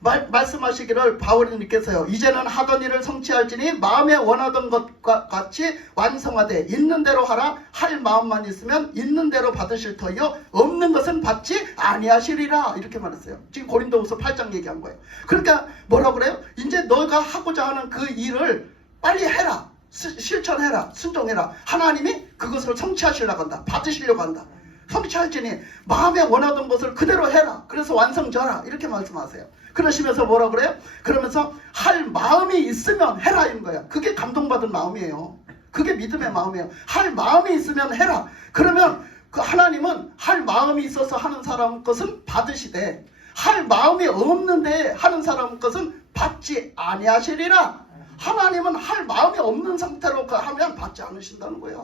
말씀하시기를 바울님께서요. 이제는 하던 일을 성취할지니 마음에 원하던 것과 같이 완성하되 있는 대로 하라. 할 마음만 있으면 있는 대로 받으실 터이요 없는 것은 받지 아니하시리라. 이렇게 말했어요. 지금 고린도후서 8장 얘기한 거예요. 그러니까 뭐라고 그래요? 이제 너가 하고자 하는 그 일을 빨리 해라. 실천해라. 순종해라. 하나님이 그것을 성취하시려고 한다. 받으시려고 한다. 성취할지니 마음에 원하던 것을 그대로 해라. 그래서 완성져라. 이렇게 말씀하세요. 그러시면서 뭐라 그래요? 그러면서 할 마음이 있으면 해라 이런 거야. 그게 감동받은 마음이에요. 그게 믿음의 마음이에요. 할 마음이 있으면 해라. 그러면 그 하나님은 할 마음이 있어서 하는 사람 것은 받으시되 할 마음이 없는데 하는 사람 것은 받지 아니하시리라. 하나님은 할 마음이 없는 상태로 하면 받지 않으신다는 거야.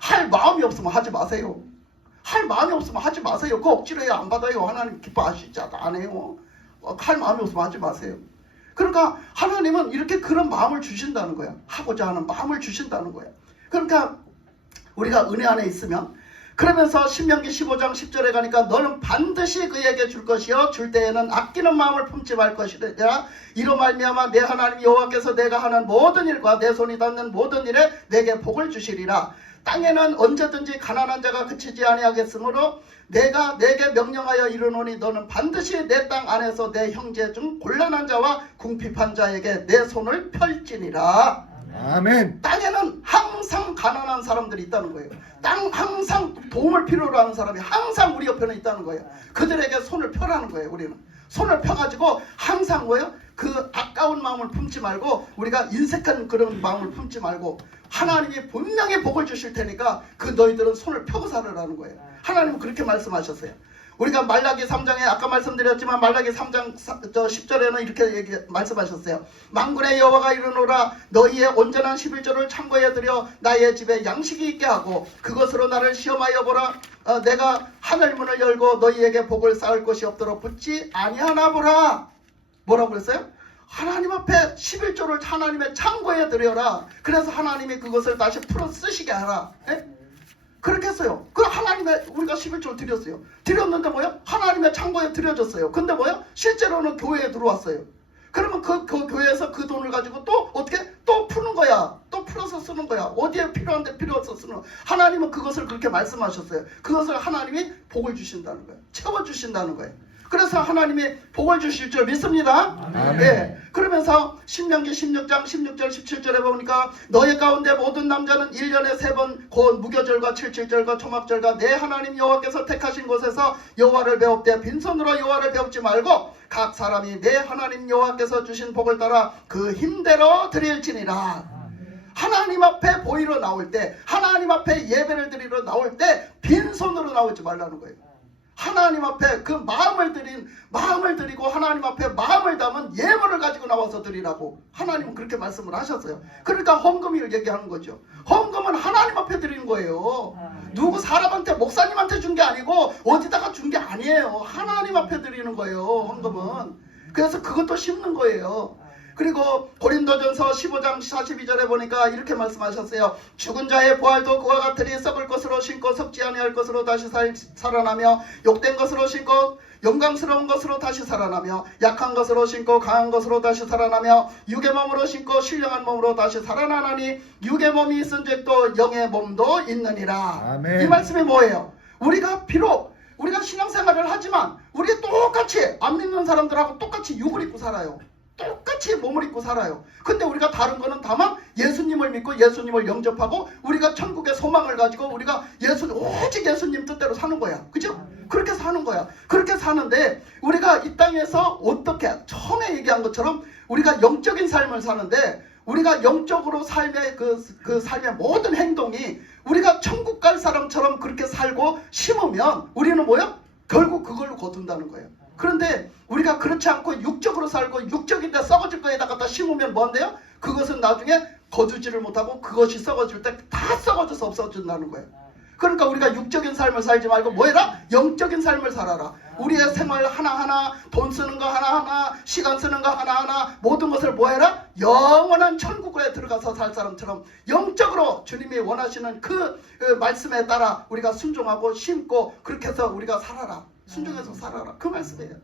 할 마음이 없으면 하지 마세요. 할 마음이 없으면 하지 마세요. 그거 억지로 해야 안 받아요. 하나님 기뻐하시지 안 해요. 할 마음이 없으면 하지 마세요. 그러니까 하나님은 이렇게 그런 마음을 주신다는 거야. 하고자 하는 마음을 주신다는 거야. 그러니까 우리가 은혜 안에 있으면 그러면서 신명기 15장 10절에 가니까 너는 반드시 그에게 줄 것이요 줄 때에는 아끼는 마음을 품지 말 것이라. 이로 말미암아 내 하나님 여호와께서 내가 하는 모든 일과 내 손이 닿는 모든 일에 내게 복을 주시리라. 땅에는 언제든지 가난한 자가 그치지 아니하겠으므로 내가 내게 명령하여 이르노니 너는 반드시 내 땅 안에서 내 형제 중 곤란한 자와 궁핍한 자에게 내 손을 펼지니라. 아멘. 땅에는 항상 가난한 사람들이 있다는 거예요. 항상 도움을 필요로 하는 사람이 항상 우리 옆에는 있다는 거예요. 그들에게 손을 펴라는 거예요. 우리는 손을 펴가지고 항상 뭐예요? 그 아까운 마음을 품지 말고 우리가 인색한 그런 마음을 품지 말고 하나님이 분명히 복을 주실 테니까 그 너희들은 손을 펴고 살으라는 거예요. 하나님은 그렇게 말씀하셨어요. 우리가 말라기 3장에 아까 말씀드렸지만 말라기 3장 10절에는 이렇게 말씀하셨어요. 만군의 여호와가 이르노라 너희의 온전한 11조를 창고에 들여 나의 집에 양식이 있게 하고 그것으로 나를 시험하여 보라. 내가 하늘문을 열고 너희에게 복을 쌓을 것이 없도록 붙지 아니하나 보라. 뭐라고 그랬어요? 하나님 앞에 11조를 하나님의 창고에 들여라. 그래서 하나님이 그것을 다시 풀어 쓰시게 하라. 예? 그렇게 했어요. 그 하나님의 우리가 11조를 드렸어요. 드렸는데 뭐요? 하나님의 창고에 드려졌어요. 근데 뭐요? 실제로는 교회에 들어왔어요. 그러면 그 교회에서 그 돈을 가지고 또 어떻게? 또 푸는 거야. 또 풀어서 쓰는 거야. 어디에 필요한데 필요해서 쓰는 거야. 하나님은 그것을 그렇게 말씀하셨어요. 그것을 하나님이 복을 주신다는 거예요. 채워주신다는 거예요. 그래서 하나님이 복을 주실 줄 믿습니다. 아멘. 네. 그러면서 신명기 16장 16절 17절에 보니까 너희 가운데 모든 남자는 1년에 3번 곧 무교절과 칠칠절과 초막절과 내 하나님 여호와께서 택하신 곳에서 여호와를 배웁되 빈손으로 여호와를 배웁지 말고 각 사람이 내 하나님 여호와께서 주신 복을 따라 그 힘대로 드릴지니라. 하나님 앞에 보이러 나올 때 하나님 앞에 예배를 드리러 나올 때 빈손으로 나오지 말라는 거예요. 하나님 앞에 그 마음을 드리고 하나님 앞에 마음을 담은 예물을 가지고 나와서 드리라고 하나님은 그렇게 말씀을 하셨어요. 그러니까 헌금을 얘기하는 거죠. 헌금은 하나님 앞에 드리는 거예요. 누구 사람한테 목사님한테 준 게 아니고 어디다가 준 게 아니에요. 하나님 앞에 드리는 거예요. 헌금은. 그래서 그것도 심는 거예요. 그리고 고린도전서 15장 42절에 보니까 이렇게 말씀하셨어요. 죽은 자의 부활도 그와 같으니 썩을 것으로 신고 썩지 아니할 것으로 다시 살아나며 욕된 것으로 신고 영광스러운 것으로 다시 살아나며 약한 것으로 신고 강한 것으로 다시 살아나며 육의 몸으로 신고 신령한 몸으로 다시 살아나나니 육의 몸이 있은 적도 영의 몸도 있느니라. 아멘. 이 말씀이 뭐예요? 우리가 비록 우리가 신앙생활을 하지만 우리 똑같이 안 믿는 사람들하고 똑같이 육을 입고 살아요. 똑같이 몸을 입고 살아요. 근데 우리가 다른 거는 다만 예수님을 믿고 예수님을 영접하고 우리가 천국의 소망을 가지고 우리가 오직 예수님 뜻대로 사는 거야. 그죠? 그렇게 사는 거야. 그렇게 사는데 우리가 이 땅에서 어떻게 처음에 얘기한 것처럼 우리가 영적인 삶을 사는데 우리가 영적으로 삶의 그 삶의 모든 행동이 우리가 천국 갈 사람처럼 그렇게 살고 심으면 우리는 뭐야? 결국 그걸로 거둔다는 거예요. 그런데 우리가 그렇지 않고 육적으로 살고 육적인데 썩어질 거에다 갖다 심으면 뭐한대요? 그것은 나중에 거두지를 못하고 그것이 썩어질 때 다 썩어져서 없어진다는 거예요. 그러니까 우리가 육적인 삶을 살지 말고 뭐해라? 영적인 삶을 살아라. 우리의 생활 하나하나, 돈 쓰는 거 하나하나, 시간 쓰는 거 하나하나, 모든 것을 뭐해라? 영원한 천국에 들어가서 살 사람처럼 영적으로 주님이 원하시는 그 말씀에 따라 우리가 순종하고 심고 그렇게 해서 우리가 살아라. 순종해서 살아라. 그 말씀이에요.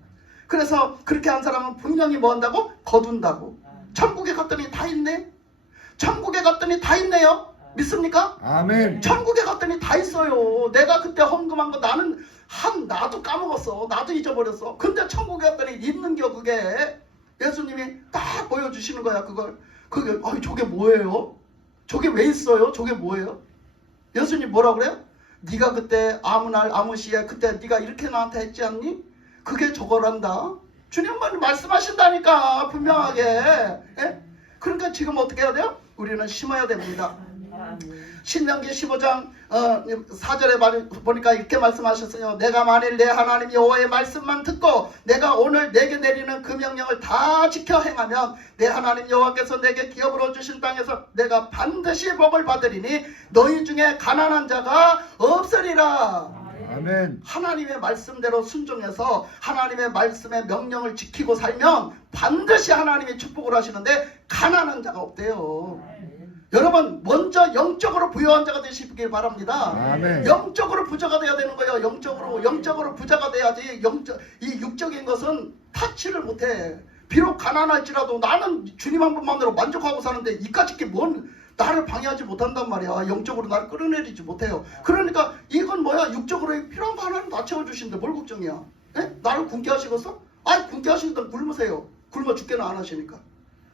그래서 그렇게 한 사람은 분명히 뭐 한다고? 거둔다고. 천국에 갔더니 다 있네. 천국에 갔더니 다 있네요. 믿습니까? 아멘. 천국에 갔더니 다 있어요. 내가 그때 헌금한 거 나도 까먹었어. 나도 잊어버렸어. 근데 천국에 갔더니 있는겨 그게. 예수님이 딱 보여주시는 거야 그걸. 저게 뭐예요? 저게 왜 있어요? 저게 뭐예요? 예수님 뭐라 그래요? 네가 그때 아무 날 아무 시에 그때 네가 이렇게 나한테 했지 않니? 그게 저거란다. 주님만 말씀하신다니까 분명하게. 예? 그러니까 지금 어떻게 해야 돼요? 우리는 심어야 됩니다. 신명기 15장 4절에 보니까 이렇게 말씀하셨어요. 내가 만일 내 하나님 여호와의 말씀만 듣고 내가 오늘 내게 내리는 그 명령을 다 지켜 행하면 내 하나님 여호와께서 내게 기업으로 주신 땅에서 내가 반드시 복을 받으리니 너희 중에 가난한 자가 없으리라. 아멘. 하나님의 말씀대로 순종해서 하나님의 말씀의 명령을 지키고 살면 반드시 하나님이 축복을 하시는데 가난한 자가 없대요. 여러분 먼저 영적으로 부유한 자가 되시길 바랍니다. 아멘. 영적으로 부자가 돼야 되는 거예요. 영적으로 부자가 돼야지 이 육적인 것은 타치를 못해. 비록 가난할지라도 나는 주님 한 분만으로 만족하고 사는데 이까짓 게 뭔 나를 방해하지 못한단 말이야. 영적으로 나를 끌어내리지 못해요. 그러니까 이건 뭐야? 육적으로 필요한 거 하나는 다 채워주시는데 뭘 걱정이야? 에? 나를 굶게 하시겠어? 굶게 하시니까 굶으세요. 굶어 죽게는 안 하시니까.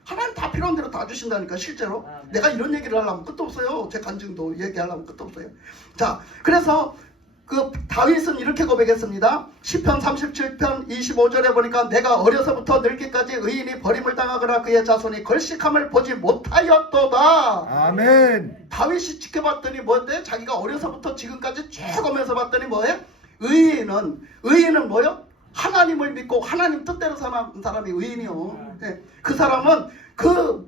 하나님 다 필요한 대로 다 주신다니까 실제로. 내가 이런 얘기를 하려면 끝도 없어요. 제 간증도 얘기하려면 끝도 없어요. 자, 그래서 그 다윗은 이렇게 고백했습니다. 시편 37편 25절에 보니까 내가 어려서부터 늙기까지 의인이 버림을 당하거나 그의 자손이 걸식함을 보지 못하였도다. 아멘. 다윗이 지켜봤더니 뭔데? 자기가 어려서부터 지금까지 쭉 오면서 봤더니 뭐예요? 의인은 뭐예요? 하나님을 믿고 하나님 뜻대로 사는 사람이 의인이요. 예. 그 사람은 그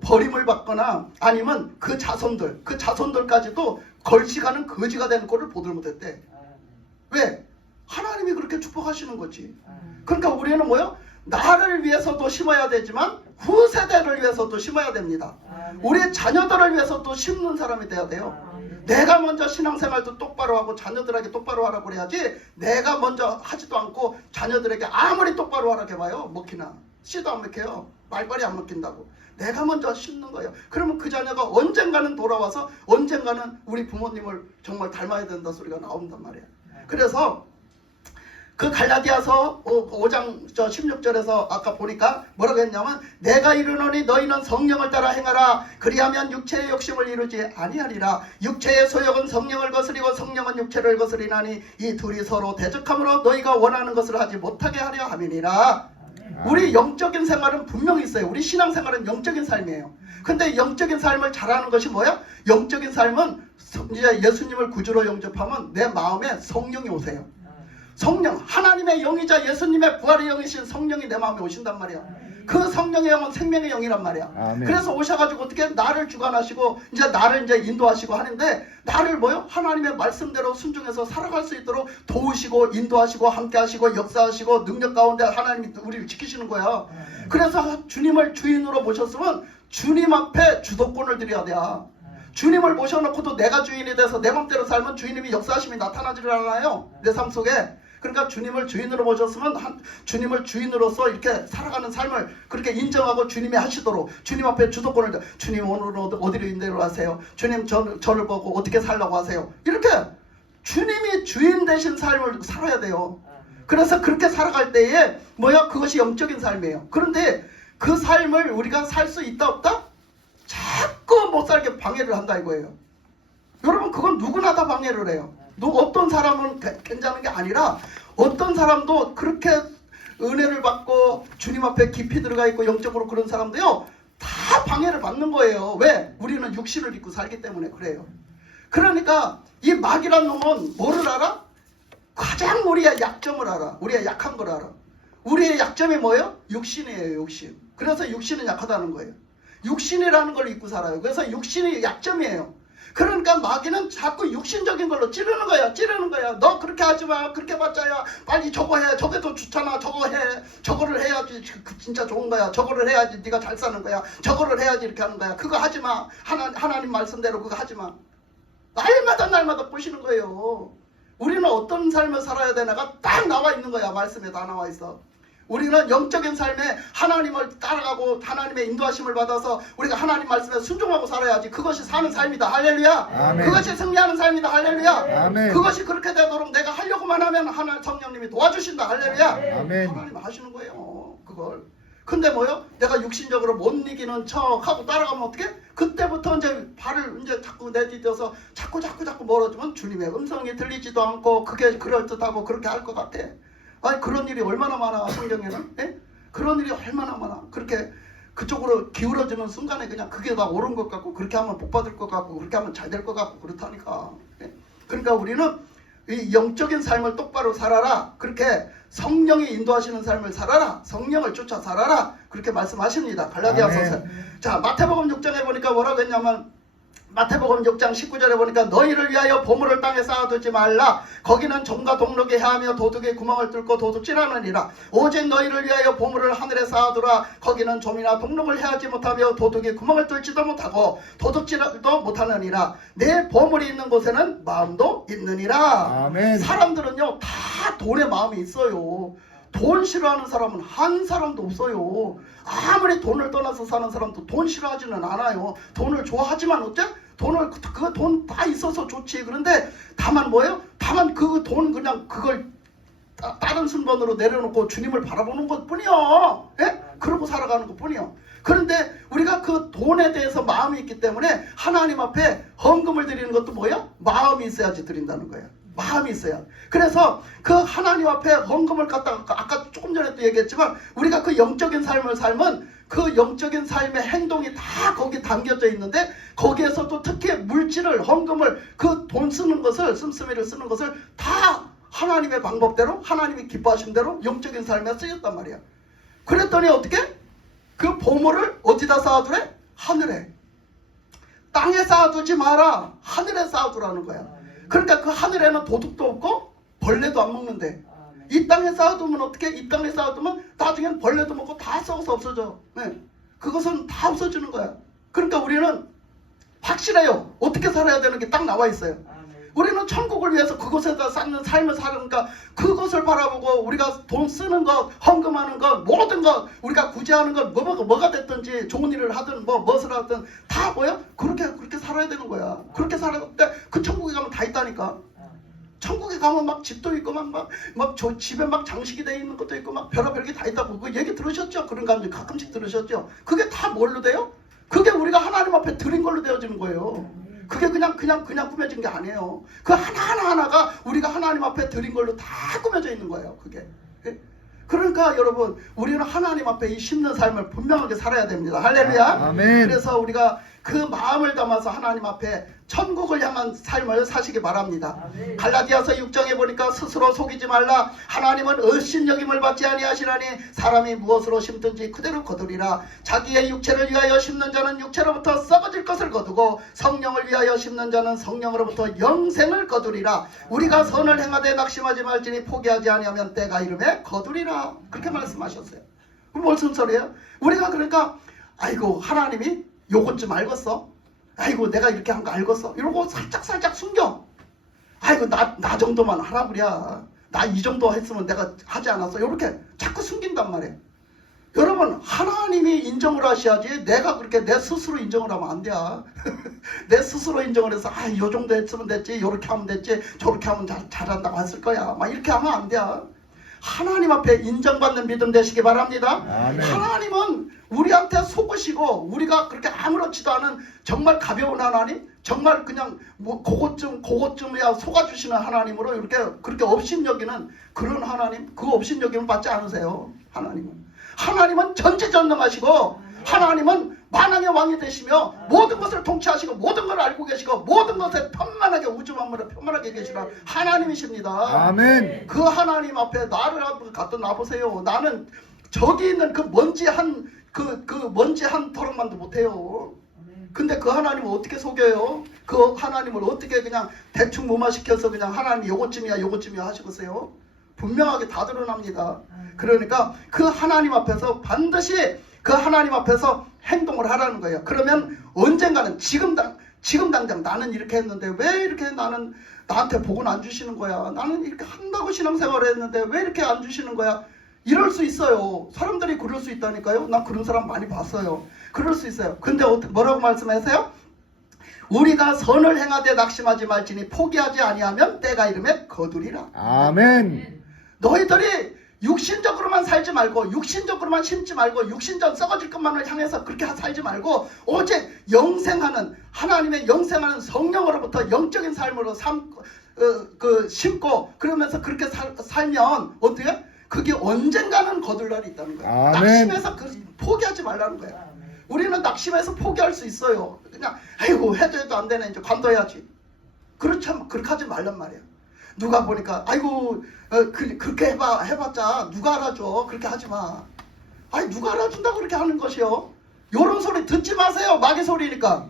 버림을 받거나 아니면 그 자손들까지도 걸식하는 거지가 되는 꼴을 보들 못했대. 왜? 하나님이 그렇게 축복하시는 거지. 그러니까 우리는 뭐요? 나를 위해서도 심어야 되지만 후세대를 위해서도 심어야 됩니다. 우리 자녀들을 위해서도 심는 사람이 돼야 돼요. 내가 먼저 신앙생활도 똑바로 하고 자녀들에게 똑바로 하라고 그래야지 내가 먼저 하지도 않고 자녀들에게 아무리 똑바로 하라고 해봐요. 먹히나? 씨도 안 먹혀요. 말빨이 안 먹힌다고. 내가 먼저 심는 거예요. 그러면 그 자녀가 언젠가는 돌아와서 언젠가는 우리 부모님을 정말 닮아야 된다 소리가 나온단 말이에요. 그래서 그 갈라디아서 5장 16절에서 아까 보니까 뭐라고 했냐면 내가 이르노니 너희는 성령을 따라 행하라. 그리하면 육체의 욕심을 이루지 아니하리라. 육체의 소욕은 성령을 거스리고 성령은 육체를 거스리나니 이 둘이 서로 대적함으로 너희가 원하는 것을 하지 못하게 하려 함이니라. 우리 영적인 생활은 분명히 있어요. 우리 신앙생활은 영적인 삶이에요. 근데 영적인 삶을 잘하는 것이 뭐야? 영적인 삶은 이제 예수님을 구주로 영접하면 내 마음에 성령이 오세요. 성령, 하나님의 영이자 예수님의 부활의 영이신 성령이 내 마음에 오신단 말이야. 그 성령의 영은 생명의 영이란 말이야. 아멘. 그래서 오셔가지고 어떻게 나를 주관하시고 이제 나를 이제 인도하시고 하는데 나를 뭐요? 하나님의 말씀대로 순종해서 살아갈 수 있도록 도우시고 인도하시고 함께하시고 역사하시고 능력 가운데 하나님이 우리를 지키시는 거야. 그래서 주님을 주인으로 모셨으면 주님 앞에 주도권을 드려야 돼. 주님을 모셔놓고도 내가 주인이 돼서 내 맘대로 살면 주님이 역사하심이 나타나지를 않아요. 내 삶 속에. 그러니까 주님을 주인으로 모셨으면 주님을 주인으로서 이렇게 살아가는 삶을 그렇게 인정하고 주님이 하시도록 주님 앞에 주도권을 주님 오늘은 어디로 인도를 하세요? 주님 저를 보고 어떻게 살라고 하세요? 이렇게 주님이 주인 되신 삶을 살아야 돼요. 그래서 그렇게 살아갈 때에 뭐야? 그것이 영적인 삶이에요. 그런데 그 삶을 우리가 살 수 있다 없다? 자꾸 못 살게 방해를 한다 이거예요. 여러분 그건 누구나 다 방해를 해요. 어떤 사람은 괜찮은 게 아니라 어떤 사람도 그렇게 은혜를 받고 주님 앞에 깊이 들어가 있고 영적으로 그런 사람도요 다 방해를 받는 거예요. 왜? 우리는 육신을 입고 살기 때문에 그래요. 그러니까 이 마귀란 놈은 뭐를 알아? 가장 우리의 약점을 알아. 우리의 약한 걸 알아. 우리의 약점이 뭐예요? 육신이에요. 육신. 그래서 육신은 약하다는 거예요. 육신이라는 걸 입고 살아요. 그래서 육신이 약점이에요. 그러니까 마귀는 자꾸 육신적인 걸로 찌르는 거야. 찌르는 거야. 너 그렇게 하지 마. 그렇게 봤자야. 빨리 저거 해. 저게 더 좋잖아. 저거 해. 저거를 해야지 진짜 좋은 거야. 저거를 해야지 네가 잘 사는 거야. 저거를 해야지 이렇게 하는 거야. 그거 하지 마. 하나님 말씀대로 그거 하지 마. 날마다 보시는 거예요. 우리는 어떤 삶을 살아야 되나가 딱 나와 있는 거야. 말씀에 다 나와 있어. 우리는 영적인 삶에 하나님을 따라가고 하나님의 인도하심을 받아서 우리가 하나님 말씀에 순종하고 살아야지. 그것이 사는 삶이다. 할렐루야. 아멘. 그것이 승리하는 삶이다. 할렐루야. 아멘. 그것이 그렇게 되도록 내가 하려고만 하면 하나님 성령님이 도와주신다. 할렐루야. 아멘. 하나님 하시는 거예요. 그걸. 근데 뭐요? 내가 육신적으로 못 이기는 척하고 따라가면 어떻게? 그때부터 이제 발을 이제 자꾸 내디뎌서 자꾸 멀어지면 주님의 음성이 들리지도 않고 그게 그럴듯하고 그렇게 할 것 같아. 아니 그런 일이 얼마나 많아 성경에는. 예? 그런 일이 얼마나 많아. 그렇게 그쪽으로 기울어지는 순간에 그냥 그게 다 옳은 것 같고 그렇게 하면 복 받을 것 같고 그렇게 하면 잘 될 것 같고 그렇다니까. 예? 그러니까 우리는 이 영적인 삶을 똑바로 살아라. 그렇게 성령이 인도하시는 삶을 살아라. 성령을 쫓아 살아라. 그렇게 말씀하십니다. 갈라디아서. 자, 마태복음 6장에 보니까 뭐라고 했냐면 마태복음 6장 19절에 보니까 너희를 위하여 보물을 땅에 쌓아두지 말라. 거기는 종과 동록이 해하며 도둑이 구멍을 뚫고 도둑질하느니라. 오직 너희를 위하여 보물을 하늘에 쌓아두라. 거기는 좀이나 동록을 해하지 못하며 도둑이 구멍을 뚫지도 못하고 도둑질도 못하느니라. 내 보물이 있는 곳에는 마음도 있느니라. 아멘. 사람들은요 다 돈에 마음이 있어요. 돈 싫어하는 사람은 한 사람도 없어요. 아무리 돈을 떠나서 사는 사람도 돈 싫어하지는 않아요. 돈을 좋아하지만 어째? 그 돈 다 있어서 좋지. 그런데 다만 뭐예요? 다만 그 돈 그냥 그걸 다른 순번으로 내려놓고 주님을 바라보는 것 뿐이요. 예? 그러고 살아가는 것 뿐이요. 그런데 우리가 그 돈에 대해서 마음이 있기 때문에 하나님 앞에 헌금을 드리는 것도 뭐예요? 마음이 있어야지 드린다는 거예요. 마음이 있어야. 그래서 그 하나님 앞에 헌금을 갖다가 아까 조금 전에 또 얘기했지만 우리가 그 영적인 삶을 살면 그 영적인 삶의 행동이 다 거기 담겨져 있는데 거기에서도 특히 물질을 헌금을 그 돈 쓰는 것을 씀씀이를 쓰는 것을 다 하나님의 방법대로 하나님이 기뻐하신 대로 영적인 삶에 쓰였단 말이야. 그랬더니 어떻게? 그 보물을 어디다 쌓아두래? 하늘에. 땅에 쌓아두지 마라. 하늘에 쌓아두라는 거야. 그러니까 그 하늘에는 도둑도 없고 벌레도 안 먹는데 이 땅에 쌓아두면 어떻게? 이 땅에 쌓아두면 나중엔 벌레도 먹고 다 썩어서 없어져. 네. 그것은 다 없어지는 거야. 그러니까 우리는 확실해요. 어떻게 살아야 되는 게 딱 나와 있어요. 우리는 천국을 위해서 그곳에다 쌓는 삶을 살으니까 그것을 바라보고 우리가 돈 쓰는 것, 헌금하는 것, 모든 것, 우리가 구제하는 것, 뭐가 됐든지 좋은 일을 하든 무엇을 하든 다 뭐야? 그렇게 살아야 되는 거야. 그렇게 살아야 돼. 그 천국에 가면 다 있다니까. 천국에 가면 막 집도 있고 저 집에 막 장식이 돼 있는 것도 있고 막 별의별 게 다 있다고 그 얘기 들으셨죠? 그런 감정 가끔씩 들으셨죠? 그게 다 뭘로 돼요? 그게 우리가 하나님 앞에 드린 걸로 되어지는 거예요. 그게 그냥 꾸며진 게 아니에요. 그 하나하나가 우리가 하나님 앞에 드린 걸로 다 꾸며져 있는 거예요. 그게. 그러니까 여러분 우리는 하나님 앞에 이 심는 삶을 분명하게 살아야 됩니다. 할렐루야. 아멘. 그래서 우리가 그 마음을 담아서 하나님 앞에 천국을 향한 삶을 사시기 바랍니다. 아멘. 갈라디아서 6장에 보니까 스스로 속이지 말라. 하나님은 업신여김을 받지 아니하시나니 사람이 무엇으로 심든지 그대로 거두리라. 자기의 육체를 위하여 심는 자는 육체로부터 썩어질 것을 거두고 성령을 위하여 심는 자는 성령으로부터 영생을 거두리라. 우리가 선을 행하되 낙심하지 말지니 포기하지 아니하면 때가 이르매 거두리라. 그렇게 말씀하셨어요. 그럼 무슨 소리예요? 우리가 그러니까 아이고 하나님이 요것 좀 알겠어? 아이고 내가 이렇게 한 거 알겠어? 이러고 살짝 숨겨. 아이고 나 정도만 하라 그래. 나 이 정도 했으면 내가 하지 않았어. 이렇게 자꾸 숨긴단 말이에요. 여러분 하나님이 인정을 하셔야지 내가 그렇게 내 스스로 인정을 하면 안 돼. 내 스스로 인정을 해서 요 정도 했으면 됐지, 요렇게 하면 됐지, 저렇게 하면 잘한다고 했을 거야, 막 이렇게 하면 안 돼. 하나님 앞에 인정받는 믿음 되시기 바랍니다. 아멘. 하나님은 우리한테 속으시고 우리가 그렇게 아무렇지도 않은 정말 가벼운 하나님, 정말 그냥 뭐 그것쯤이야 속아주시는 하나님으로 이렇게 그렇게 업신여기는 그런 하나님, 그 업신여김을 받지 않으세요. 하나님은 전지전능하시고 하나님은 만왕의 왕이 되시며 모든 것을 통치하시고 모든 걸 알고 계시고 모든 것에 편만하게 우주 만물에 편만하게 계시는 하나님이십니다. 아멘. 그 하나님 앞에 나를 갖다 놔보세요. 나는 저기 있는 그 먼지 한 토막만도 못해요. 근데 그 하나님을 어떻게 속여요? 그 하나님을 어떻게 그냥 대충 무마시켜서 그냥 하나님 요것쯤이야 하시겠어요? 분명하게 다 드러납니다. 그러니까 그 하나님 앞에서 반드시 그 하나님 앞에서 행동을 하라는 거예요. 그러면 언젠가는 지금 당장 나는 이렇게 했는데 왜 이렇게 나는 나한테 복은 안 주시는 거야? 나는 이렇게 한다고 신앙생활을 했는데 왜 이렇게 안 주시는 거야? 이럴 수 있어요. 사람들이 그럴 수 있다니까요. 난 그런 사람 많이 봤어요. 그럴 수 있어요. 근데 뭐라고 말씀하세요? 우리가 선을 행하되 낙심하지 말지니 포기하지 아니하면 때가 이르매 거두리라. 아멘. 너희들이 육신적으로만 살지 말고 육신적으로만 심지 말고 육신적 썩어질 것만을 향해서 그렇게 살지 말고 오직 영생하는 하나님의 영생하는 성령으로부터 영적인 삶으로 심고 그러면서 그렇게 살면 어떻게? 그게 언젠가는 거둘 날이 있다는 거예요. 아멘. 낙심해서 포기하지 말라는 거예요. 우리는 낙심해서 포기할 수 있어요. 그냥 아이고 해도 안 되네 이제 관둬야지. 그렇게 하지 말란 말이에요. 누가 보니까 아이고 그렇게 해봤자 누가 알아줘. 그렇게 하지 마. 아니 누가 알아준다고 그렇게 하는 것이요. 요런 소리 듣지 마세요. 마귀 소리니까.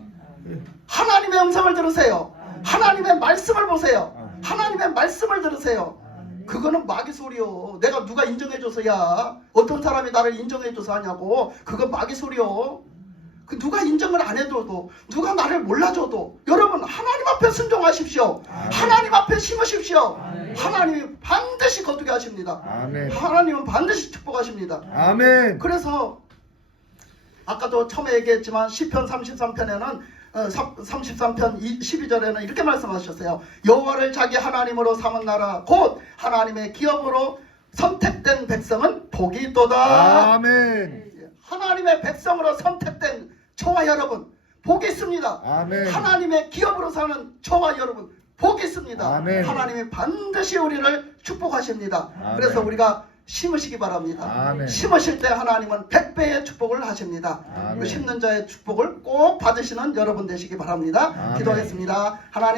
하나님의 음성을 들으세요. 하나님의 말씀을 보세요. 하나님의 말씀을 들으세요. 그거는 마귀 소리요. 내가 누가 인정해줘서야 어떤 사람이 나를 인정해줘서 하냐고. 그건 마귀 소리요. 그 누가 인정을 안 해줘도 누가 나를 몰라줘도 여러분 하나님 앞에 순종하십시오. 하나님 앞에 심으십시오. 하나님이 반드시 거두게 하십니다. 아멘. 하나님은 반드시 축복하십니다. 아멘. 그래서 아까도 처음에 얘기했지만 시편 33편에는 33편 12절에는 이렇게 말씀하셨어요. 여호와를 자기 하나님으로 삼은 나라 곧 하나님의 기업으로 선택된 백성은 복이 있도다. 아멘. 하나님의 백성으로 선택된 저와 여러분 복이 있습니다. 아멘. 하나님의 기업으로 사는 저와 여러분 복이 있습니다. 아멘. 하나님이 반드시 우리를 축복하십니다. 아멘. 그래서 우리가 심으시기 바랍니다. 아멘. 심으실 때 하나님은 100배의 축복을 하십니다. 아멘. 그 심는 자의 축복을 꼭 받으시는 여러분 되시기 바랍니다. 아멘. 기도하겠습니다. 하나님